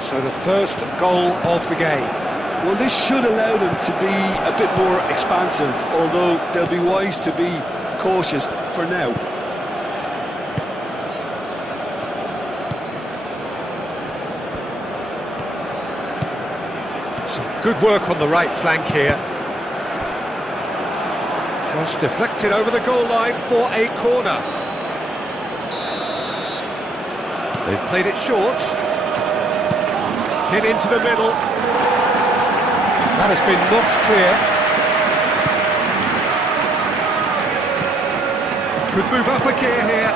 So the first goal of the game. Well, this should allow them to be a bit more expansive, although they'll be wise to be cautious for now. Some good work on the right flank here. Cross deflected over the goal line for a corner. They've played it short. Hit into the middle. That has been knocked clear. Could move up a gear here.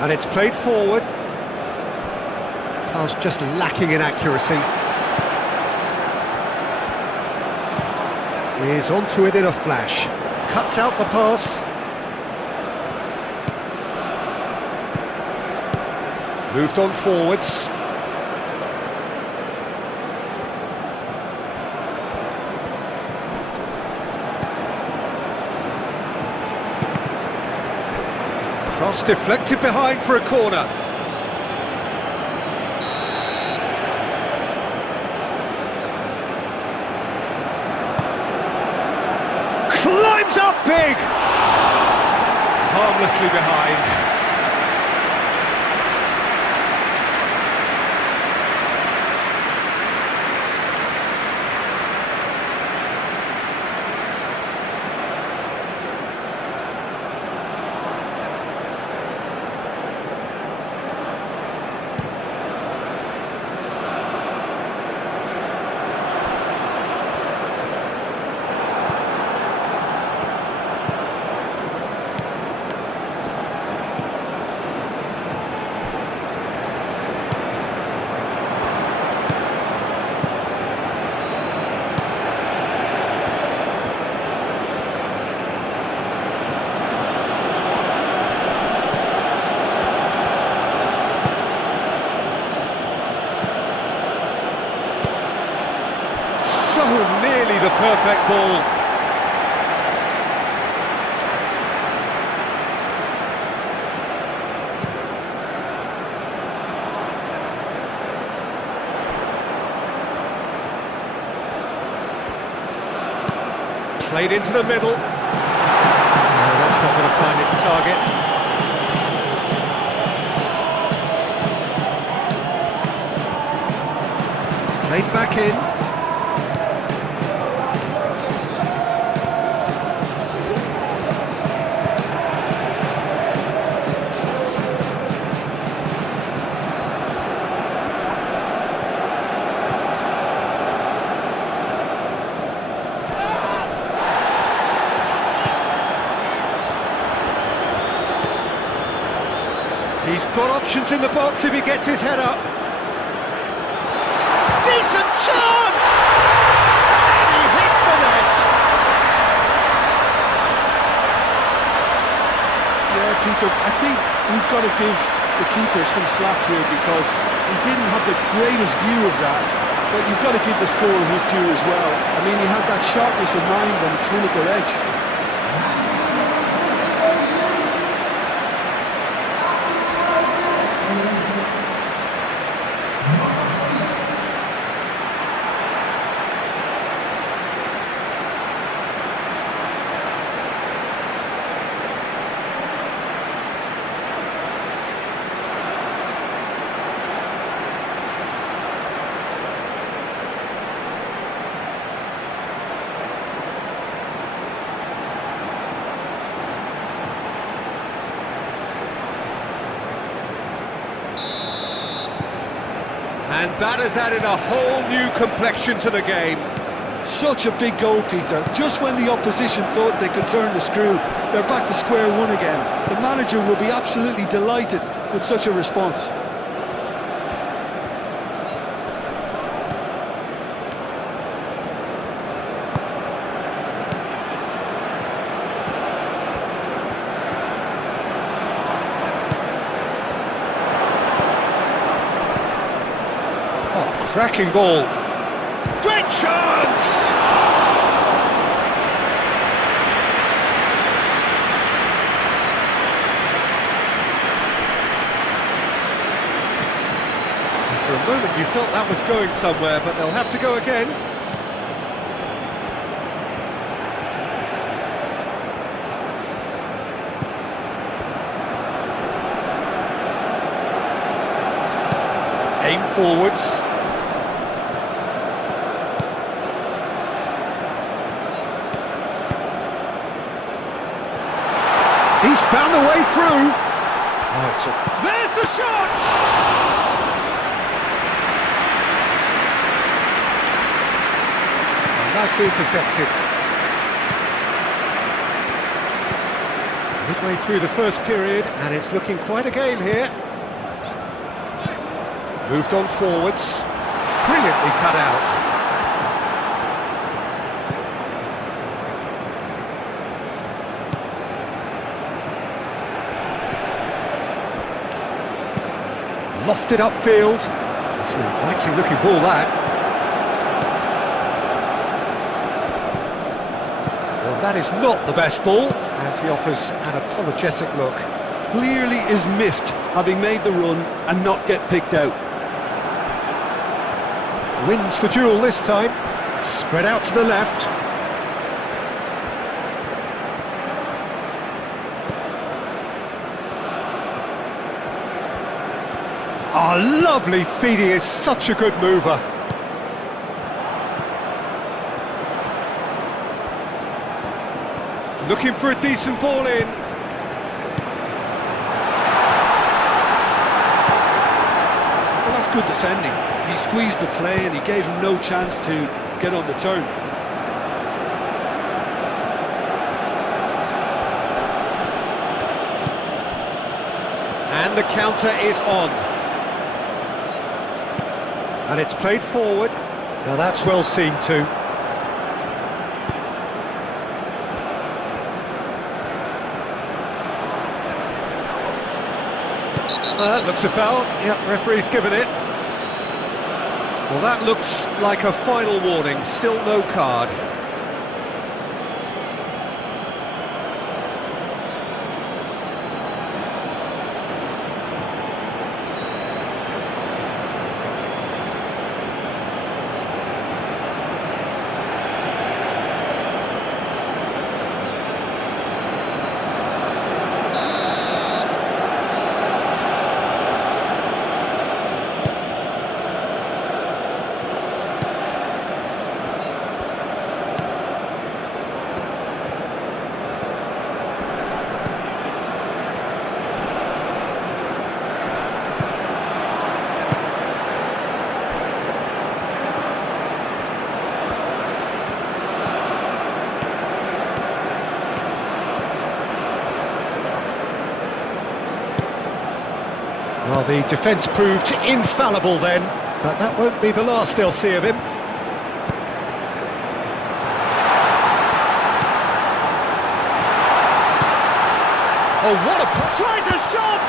And it's played forward. Pass just lacking in accuracy. Is onto it in a flash. Cuts out the pass. Moved on forwards. Cross deflected behind for a corner. Climbs up big! Harmlessly behind. perfect ball. Played into the middle. No, that's not going to find its target. Played back in. He's got options in the box if he gets his head up. Decent chance! And he hits the net! Yeah, Peter, I think we've got to give the keeper some slack here because he didn't have the greatest view of that, but you've got to give the scorer his due as well. I mean, he had that sharpness of mind and clinical edge. And that has added a whole new complexion to the game. Such a big goal, Peter. Just when the opposition thought they could turn the screw, they're back to square one again. The manager will be absolutely delighted with such a response. Cracking ball. Great chance! And for a moment you thought that was going somewhere, but they'll have to go again. Aim forwards. He's found a way through. Oh, there's the shot! Oh, nicely intercepted. Midway through the first period, and it's looking quite a game here. Moved on forwards. Brilliantly cut out. Lofted upfield. It's an inviting looking ball, that. Well, that is not the best ball, and he offers an apologetic look. Clearly is miffed, having made the run and not get picked out. Wins the duel this time. Spread out to the left. Oh, lovely feed, he is such a good mover. Looking for a decent ball in. Well, that's good defending. He squeezed the play and he gave him no chance to get on the turn. And the counter is on. And it's played forward. Now that's well seen too. That looks a foul. Yep, referee's given it. Well, that looks like a final warning. Still no card. Well, the defence proved infallible then, but that won't be the last they'll see of him. Oh, what a... tries a shot!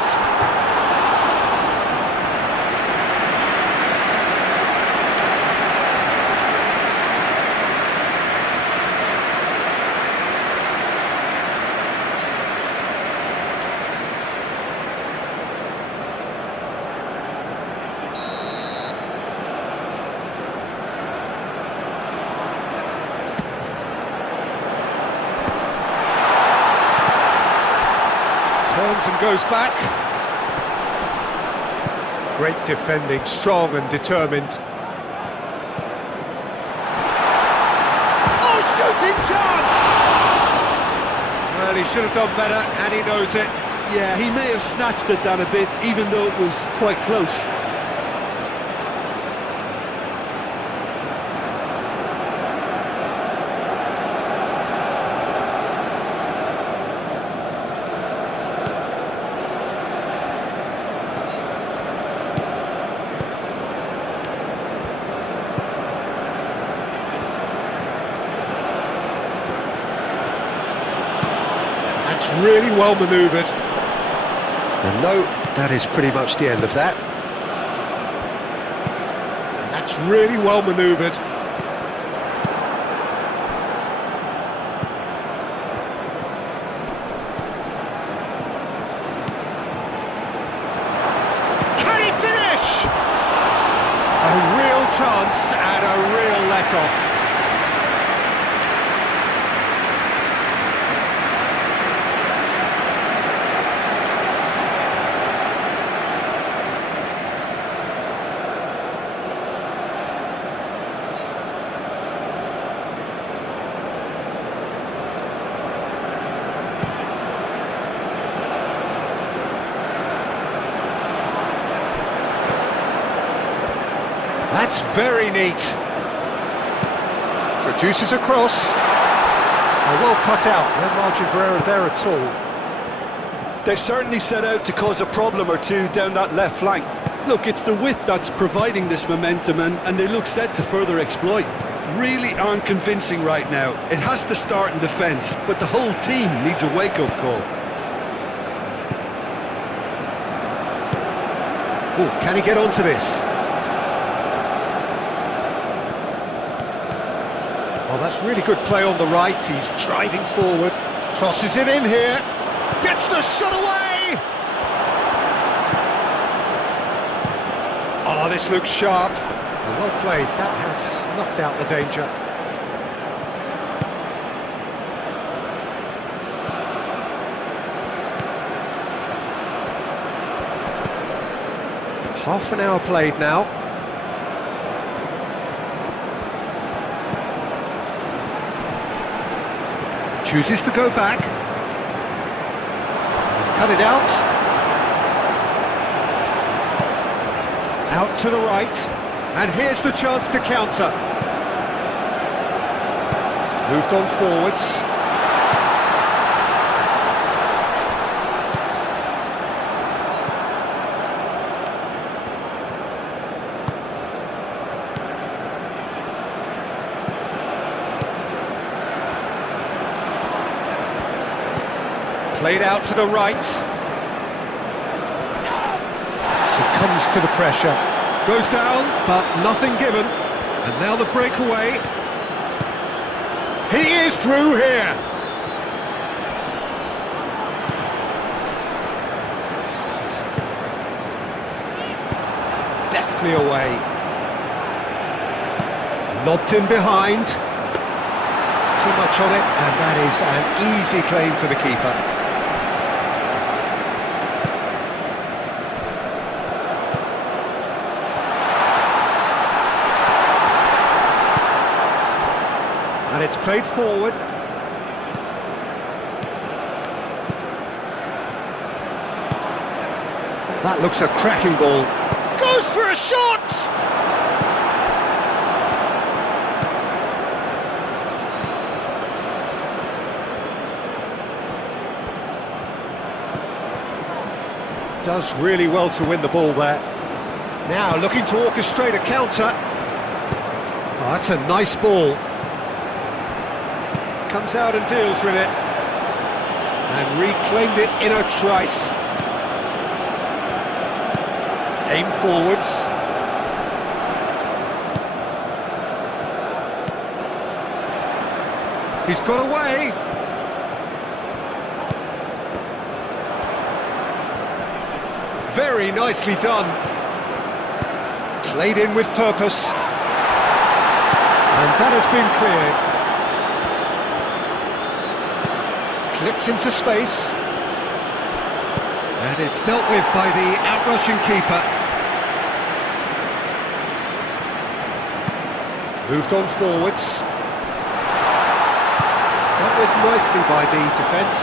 Turns and goes back. Great defending, strong and determined. Oh, shooting chance! Well, he should have done better, and he knows it. Yeah, he may have snatched it down a bit, even though it was quite close. That's really well manoeuvred. And no, that is pretty much the end of that. And that's really well manoeuvred. Can he finish? A real chance and a real let-off. That's very neat. Produces a cross. Oh, well cut out, no margin for error there at all. They've certainly set out to cause a problem or two down that left flank. Look, it's the width that's providing this momentum, and they look set to further exploit. Really aren't convincing right now. It has to start in defence, but the whole team needs a wake-up call. Oh, can he get onto this? Well, that's really good play on the right. He's driving forward, crosses it in here, gets the shot away! Oh, this looks sharp. Well played, that has snuffed out the danger. Half an hour played now. Chooses to go back. He's cut it out. Out to the right. And here's the chance to counter. Moved on forwards. Played out to the right. Succumbs to the pressure. Goes down, but nothing given. And now the breakaway. He is through here. Deftly away. Lobbed in behind. Too much on it, and that is an easy claim for the keeper. And it's played forward. That looks a cracking ball. Goes for a shot! Does really well to win the ball there. Now looking to orchestrate a counter. Oh, that's a nice ball. Comes out and deals with it. And reclaimed it in a trice. Aim forwards. He's got away. Very nicely done. Played in with purpose. And that has been cleared. Clipped into space. And it's dealt with by the outrushing keeper. Moved on forwards. Dealt with nicely by the defence.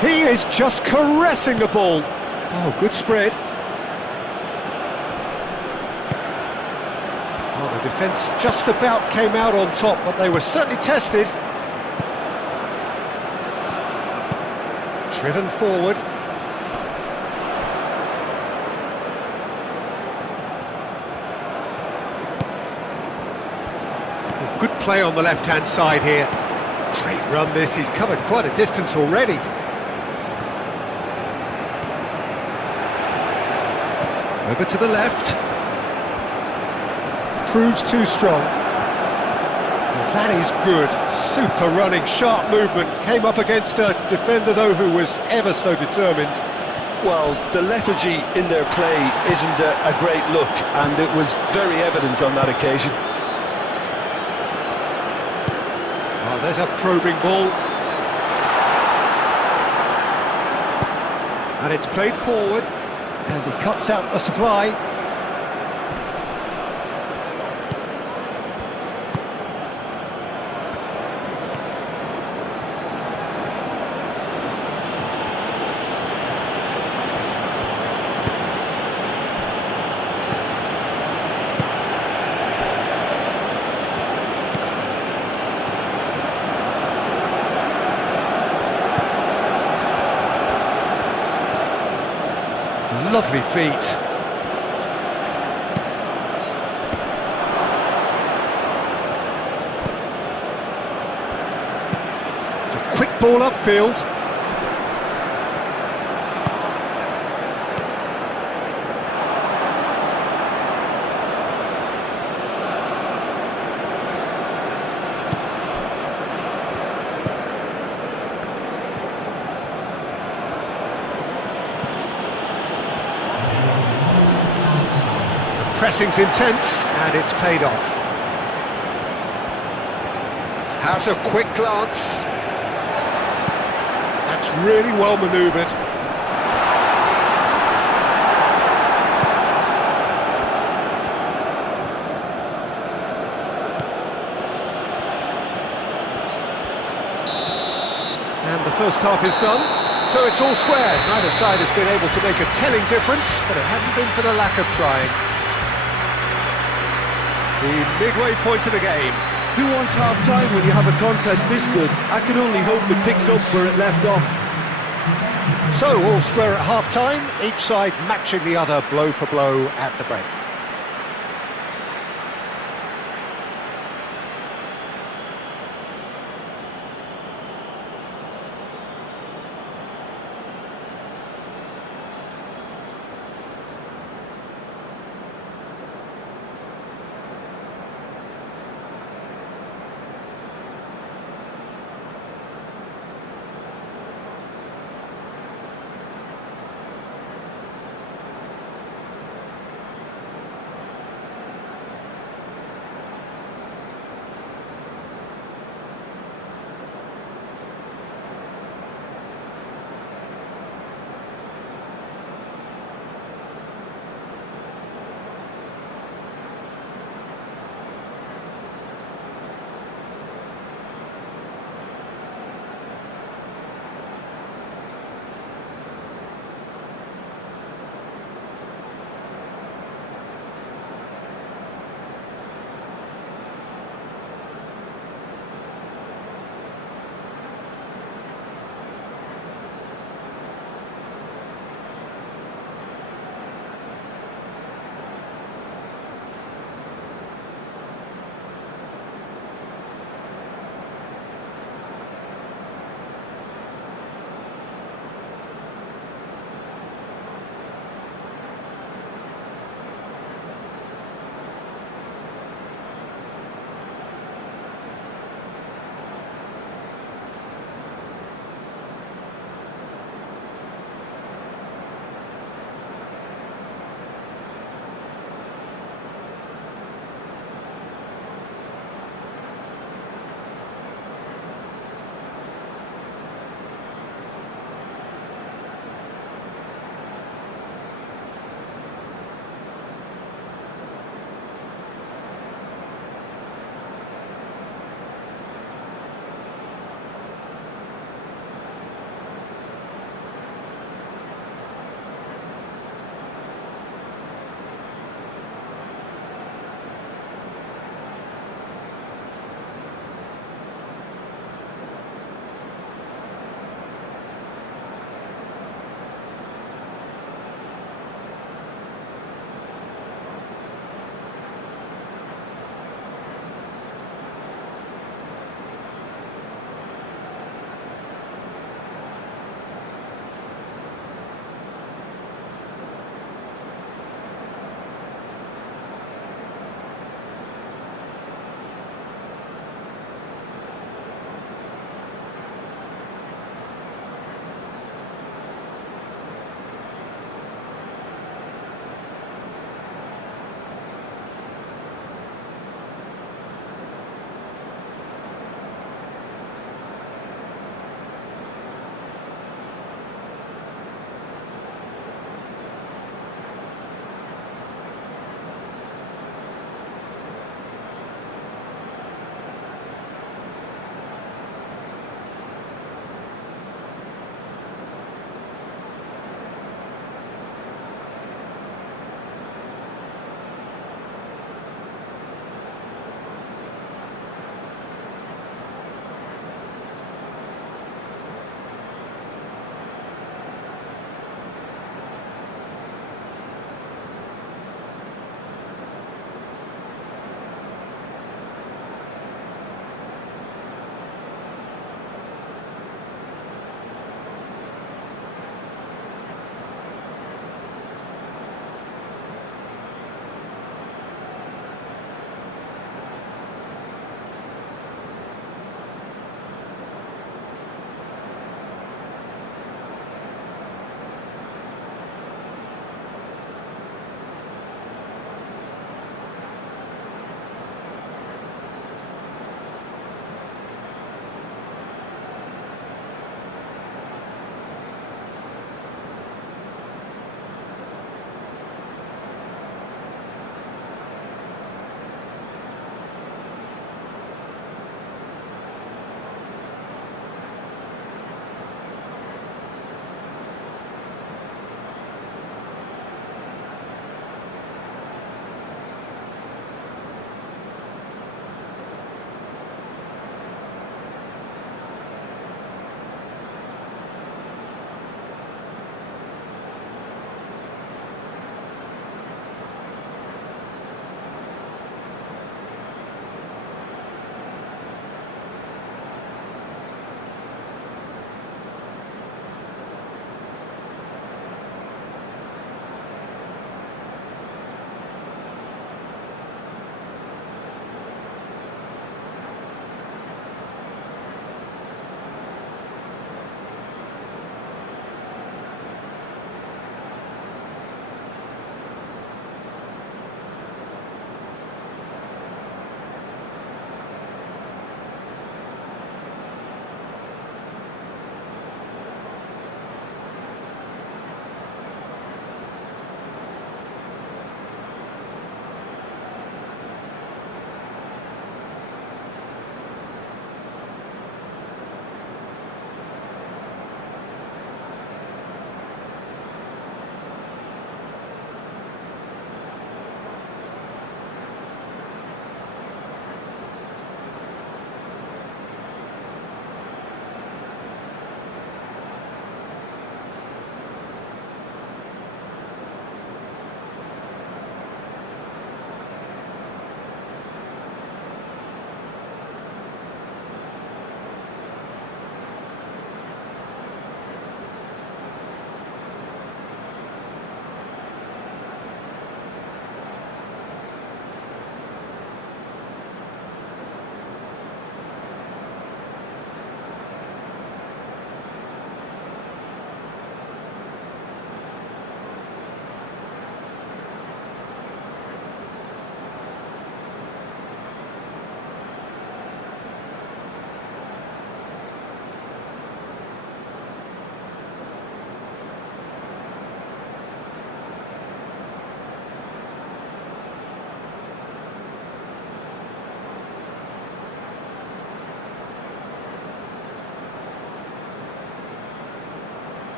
He is just caressing the ball. Oh, good spread. Well, the defence just about came out on top, but they were certainly tested. Driven forward. Good play on the left-hand side here. Great run this, he's covered quite a distance already. Over to the left. Proves too strong. Well, that is good. Super running, sharp movement. Came up against a defender, though, who was ever so determined. Well, the lethargy in their play isn't a great look, and it was very evident on that occasion. Oh, there's a probing ball. And it's played forward. And he cuts out the supply. Lovely feet. It's a quick ball upfield. Pressing's intense, and it's paid off. Has a quick glance. That's really well manoeuvred. And the first half is done, so it's all square. Neither side has been able to make a telling difference, but it hasn't been for the lack of trying. The midway point of the game. Who wants half-time when you have a contest this good? I can only hope it picks up where it left off. So, all square at half-time, each side matching the other blow for blow at the break.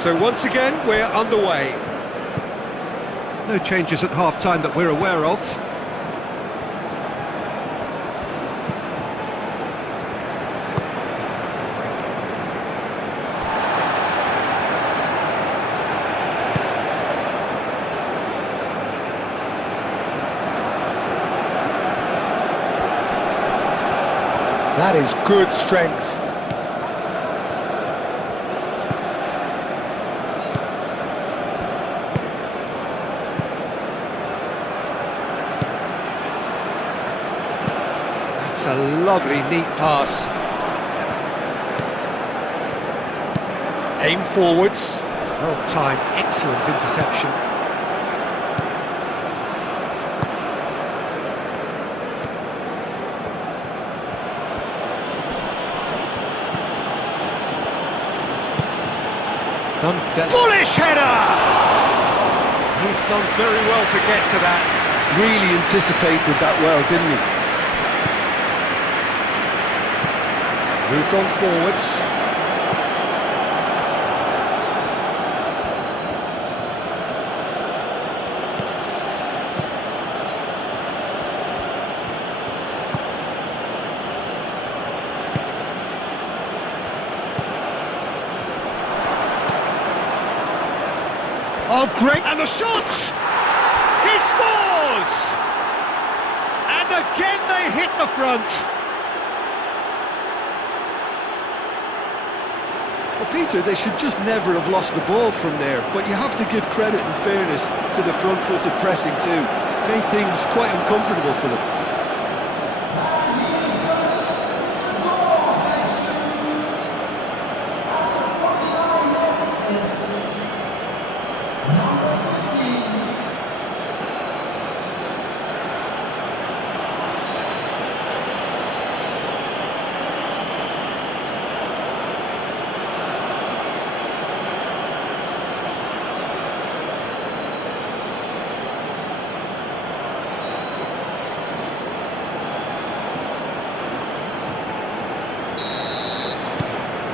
So once again, we're underway. No changes at half-time that we're aware of. That is good strength. That's a lovely, neat pass. Aim forwards. Well timed, excellent interception. Bullish header! He's done very well to get to that. Really anticipated that well, didn't he? Moved on forwards. Oh, great! And the shot! He scores! And again they hit the front. Well, Peter, they should just never have lost the ball from there, but you have to give credit and fairness to the front-footed pressing too. Made things quite uncomfortable for them.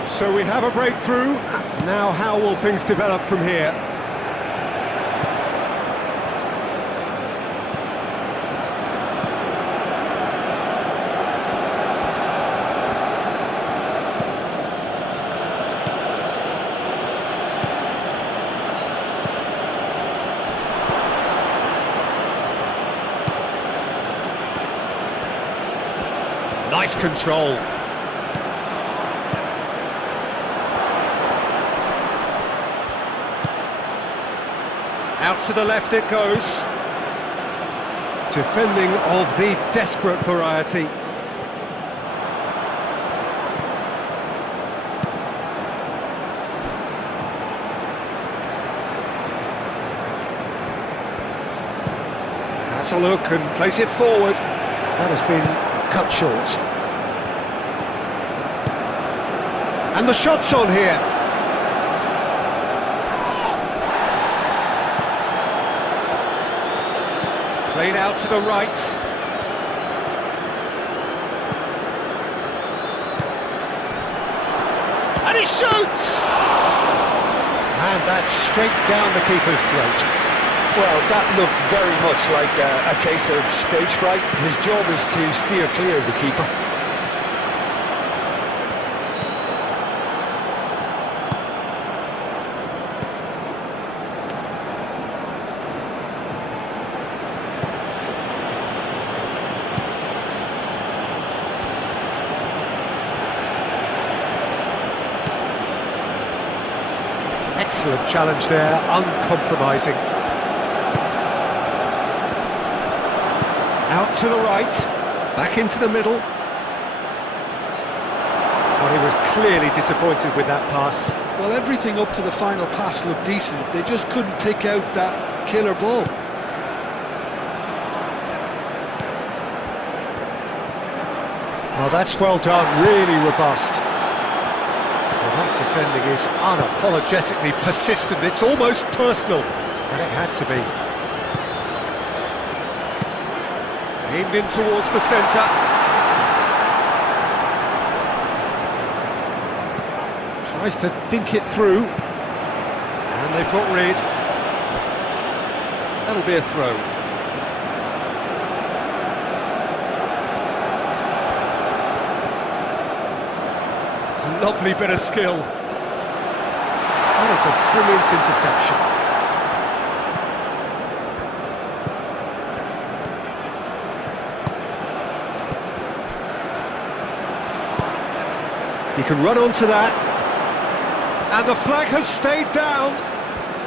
So we have a breakthrough. Now how will things develop from here? Nice control. Out to the left it goes. Defending of the desperate variety. Has a look and plays it forward. That has been cut short. And the shot's on here. Played out to the right. And he shoots! And that's straight down the keeper's throat. Well, that looked very much like a case of stage fright. His job is to steer clear of the keeper. Excellent challenge there, uncompromising. Out to the right, back into the middle. Well, he was clearly disappointed with that pass. Well, everything up to the final pass looked decent. They just couldn't pick out that killer ball. Oh, that's well done, really robust. Well, that defending is unapologetically persistent. It's almost personal, and it had to be. Aimed in towards the centre. Tries to dink it through. they've got rid. That'll be a throw. Lovely bit of skill. That is a brilliant interception. He can run onto that. And the flag has stayed down.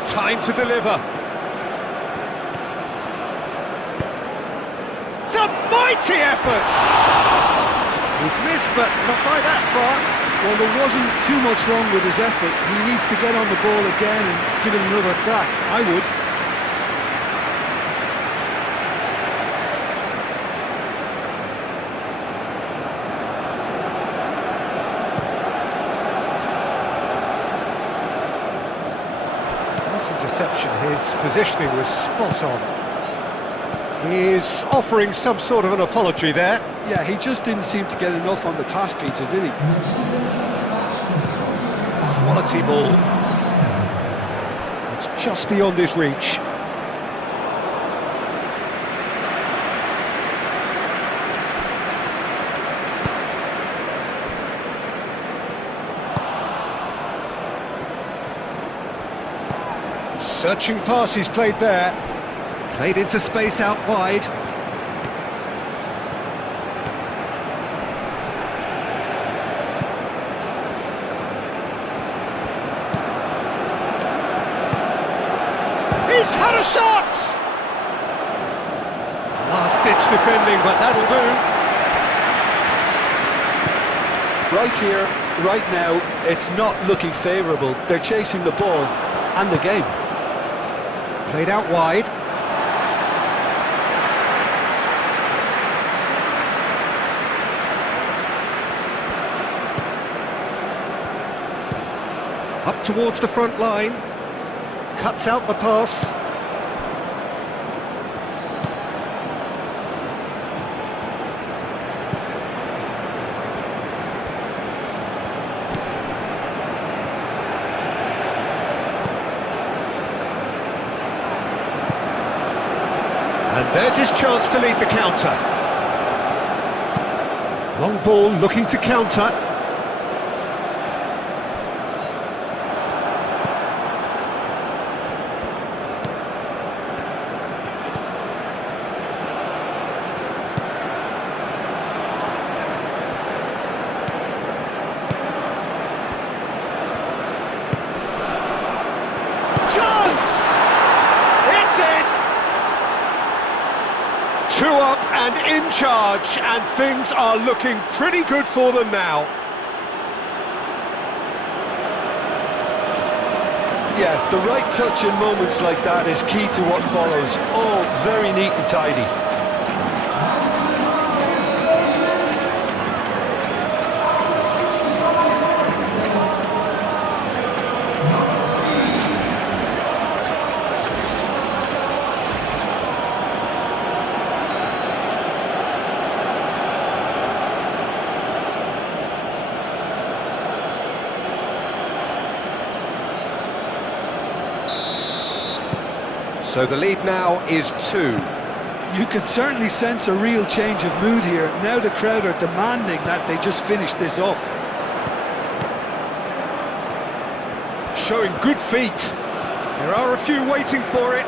Time to deliver. It's a mighty effort! He's missed, but not by that far. Well, there wasn't too much wrong with his effort. He needs to get on the ball again and give it another crack. I would. Nice interception. His positioning was spot on. He is offering some sort of an apology there. Yeah, he just didn't seem to get enough on the pass, Peter, did he? Quality ball. It's just beyond his reach. Searching pass he's played there. Played into space out wide. He's had a shot! Last-ditch defending, but that'll do. Right here, right now, it's not looking favourable. They're chasing the ball and the game. Played out wide. Up towards the front line. Cuts out the pass. And there's his chance to lead the counter. Long ball looking to counter. Chance! It's in! 2 up and in charge, and things are looking pretty good for them now. Yeah, the right touch in moments like that is key to what follows. All very neat and tidy. So the lead now is 2. You could certainly sense a real change of mood here. Now the crowd are demanding that they just finish this off. Showing good feet. There are a few waiting for it.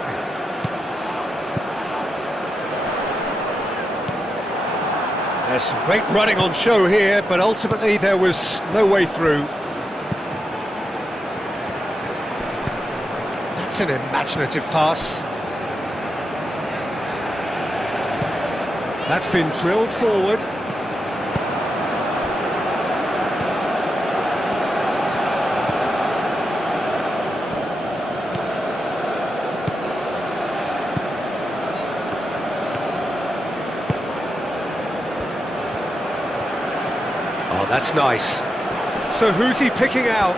There's some great running on show here, but ultimately there was no way through. That's an imaginative pass. That's been drilled forward. Oh, that's nice. So who's he picking out?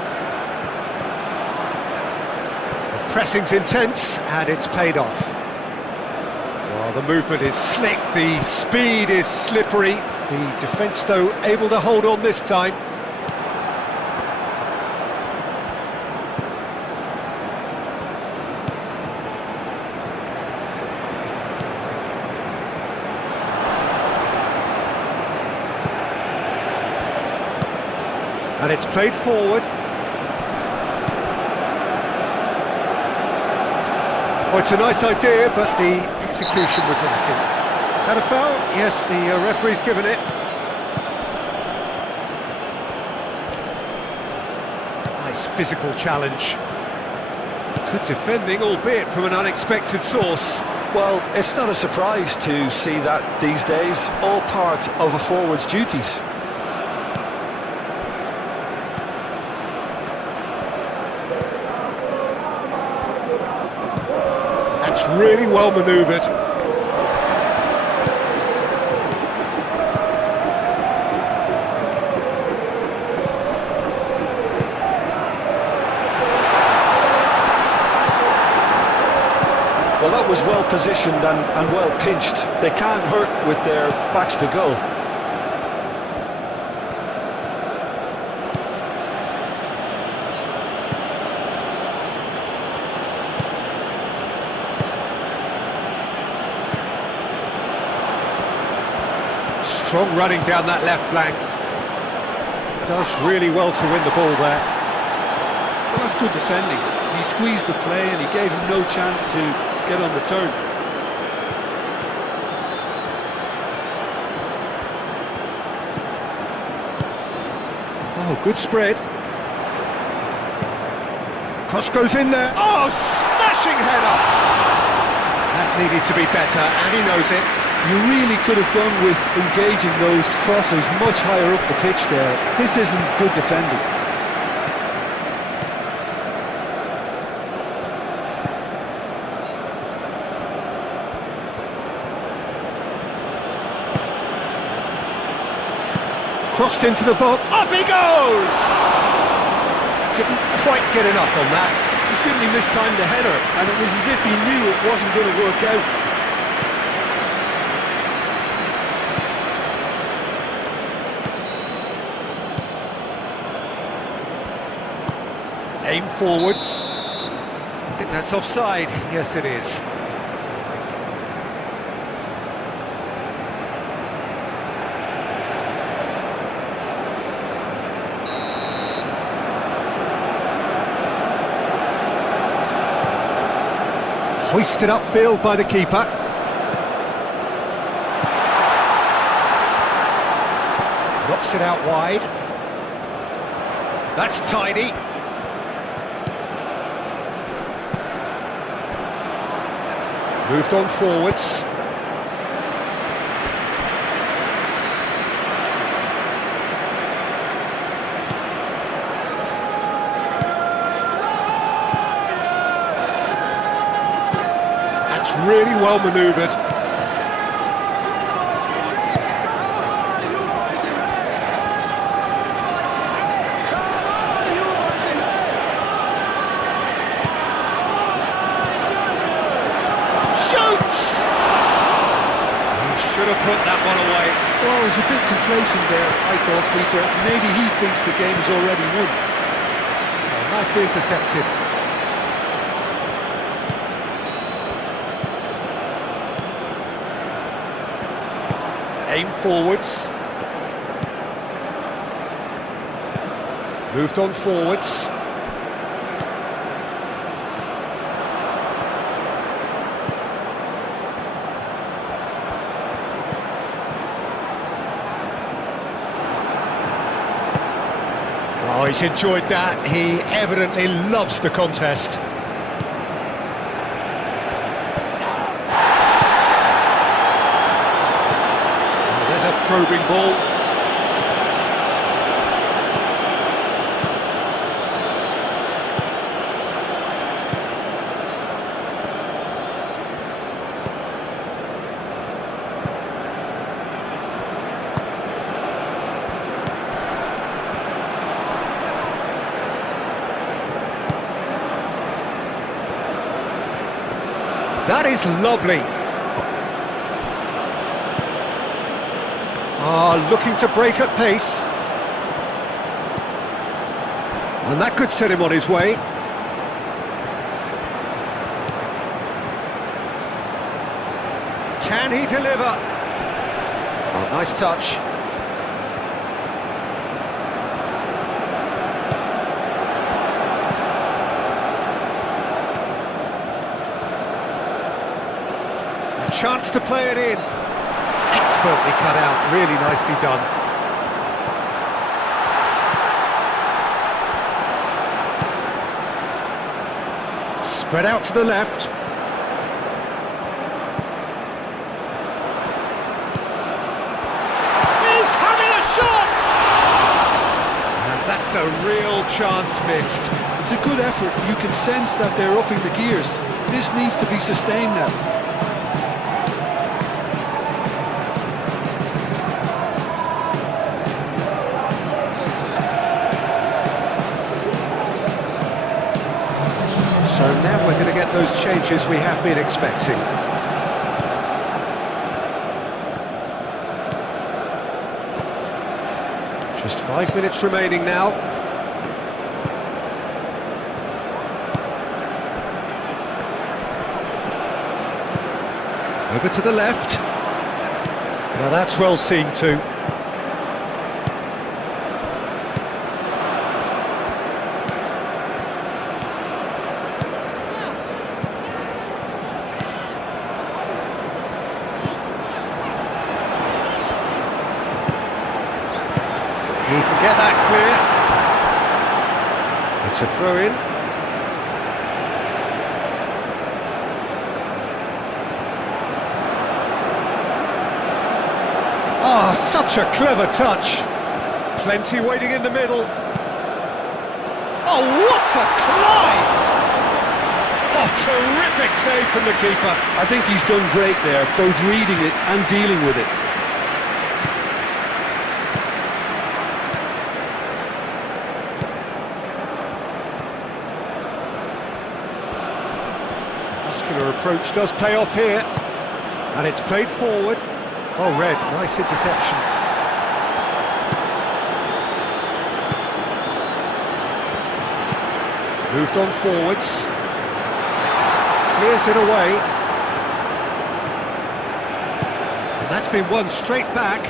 The pressing's intense, and it's paid off. Well, the movement is slick, the speed is slippery. The defence, though, able to hold on this time. And it's played forward. Oh, it's a nice idea, but the execution was lacking. Had a foul? Yes, the referee's given it. Nice physical challenge. Good defending, albeit from an unexpected source. Well, it's not a surprise to see that these days, all part of a forward's duties. That's really well manoeuvred. Well, that was well positioned and well pinched. They can't hurt with their backs to goal. Strong running down that left flank. Does really well to win the ball there. Well, that's good defending. He squeezed the play and he gave him no chance to get on the turn. Oh, good spread. Cross goes in there. Oh, smashing header! That needed to be better, and he knows it. You really could have done with engaging those crosses much higher up the pitch there. This isn't good defending. Crossed into the box. Up he goes! Didn't quite get enough on that. He simply mistimed the header, and it was as if he knew it wasn't going to work out. Aim forwards. I think that's offside. Yes, it is. Hoisted upfield by the keeper. Knocks it out wide. That's tidy. Moved on forwards. That's really well manoeuvred. Should have put that one away. Well, he's a bit complacent there, I thought, Peter. Maybe he thinks the game is already won. Oh, nicely intercepted. Aim forwards. Moved on forwards. Oh, he's enjoyed that. He evidently loves the contest. Oh, there's a probing ball. That is lovely. Looking to break at pace. And that could set him on his way. Can he deliver? Oh, nice touch. chance to play it in. Expertly cut out, really nicely done. Spread out to the left. He's having a shot! And that's a real chance missed. It's a good effort. You can sense that they're upping the gears. This needs to be sustained now. So now we're going to get those changes we have been expecting. Just 5 minutes remaining now. Over to the left. Now that's well seen too. He can get that clear. It's a throw-in. Ah, such a clever touch. Plenty waiting in the middle. Oh, what a climb! Oh, terrific save from the keeper. I think he's done great there, both reading it and dealing with it. Muscular approach does pay off here. And it's played forward. Oh, Red, nice interception. Moved on forwards. Clears it away. And that's been won straight back.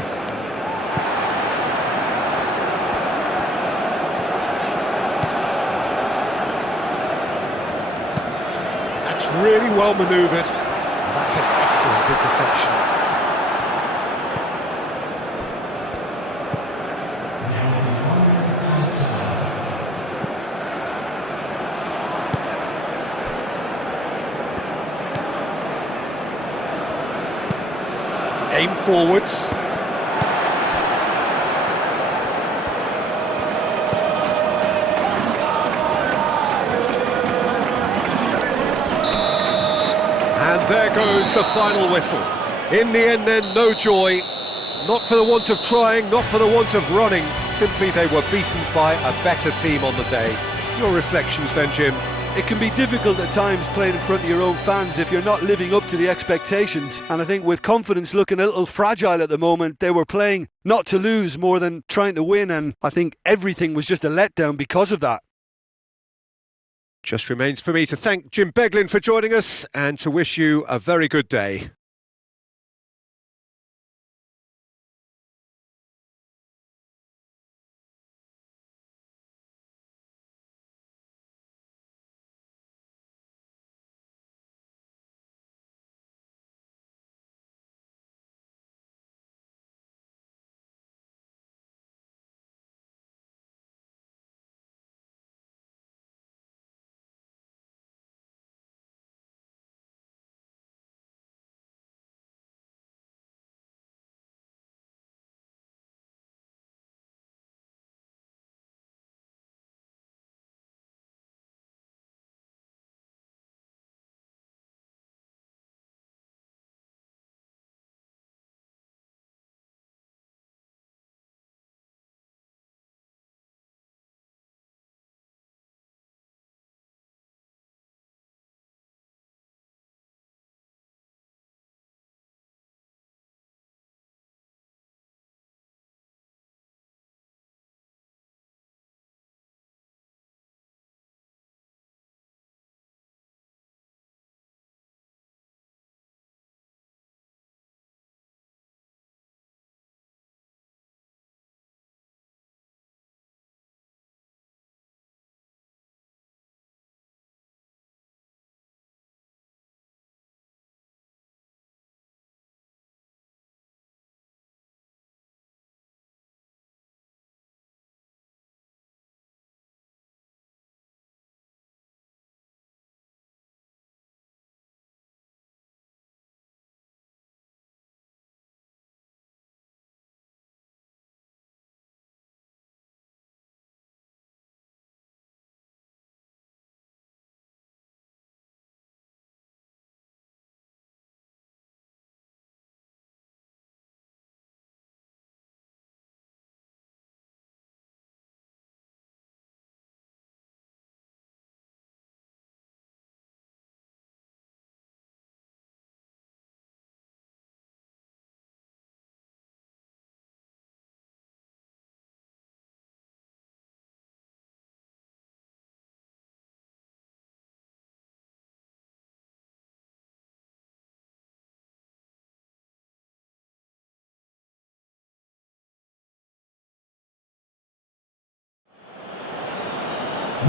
That's really well manoeuvred. And that's an excellent interception. Aim forwards. And there goes the final whistle. In the end then, no joy. Not for the want of trying, not for the want of running. Simply they were beaten by a better team on the day. Your reflections then, Jim? It can be difficult at times playing in front of your own fans if you're not living up to the expectations. And I think with confidence looking a little fragile at the moment, they were playing not to lose more than trying to win. And I think everything was just a letdown because of that. Just remains for me to thank Jim Beglin for joining us and to wish you a very good day.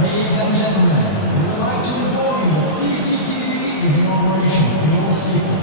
Ladies and gentlemen, we would like to inform you that CCTV is in operation for your safety.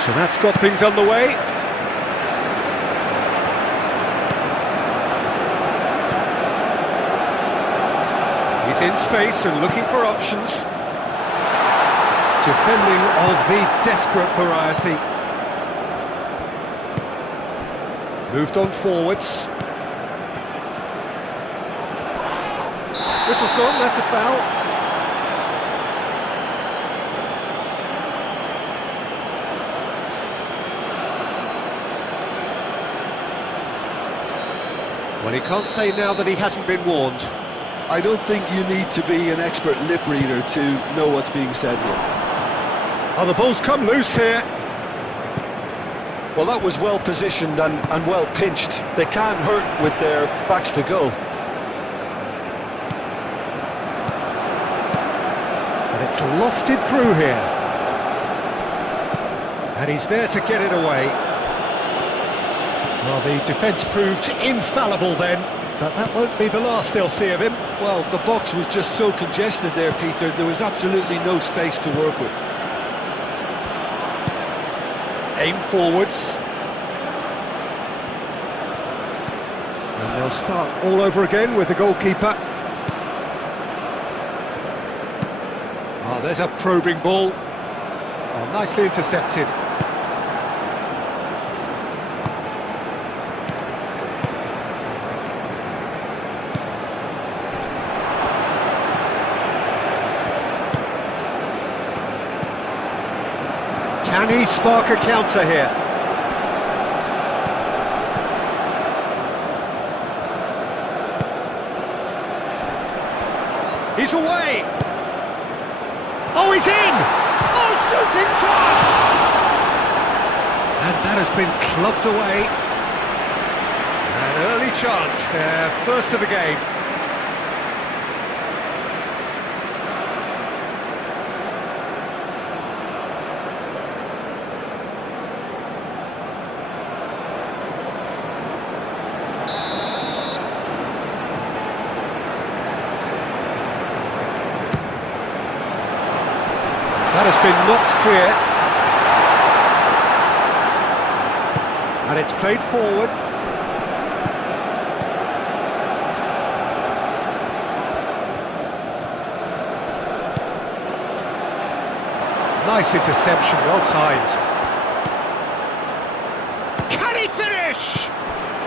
So that's got things underway. He's in space and looking for options. Defending of the desperate variety. Moved on forwards. Whistle's gone, that's a foul. Well, he can't say now that he hasn't been warned. I don't think you need to be an expert lip reader to know what's being said here. Oh, the ball's come loose here. Well, that was well positioned and well pinched. They can't hurt with their backs to goal. But it's lofted through here. And he's there to get it away. Well, the defence proved infallible then, but that won't be the last they'll see of him. Well, the box was just so congested there, Peter. There was absolutely no space to work with. Aim forwards. And they'll start all over again with the goalkeeper. Oh, there's a probing ball. Oh, nicely intercepted. Can he spark a counter here? He's away! Oh, he's in! Oh, shooting chance! And that has been clubbed away. An early chance there, first of the game. That has been knocked clear. And it's played forward. Nice interception, well timed. Can he finish?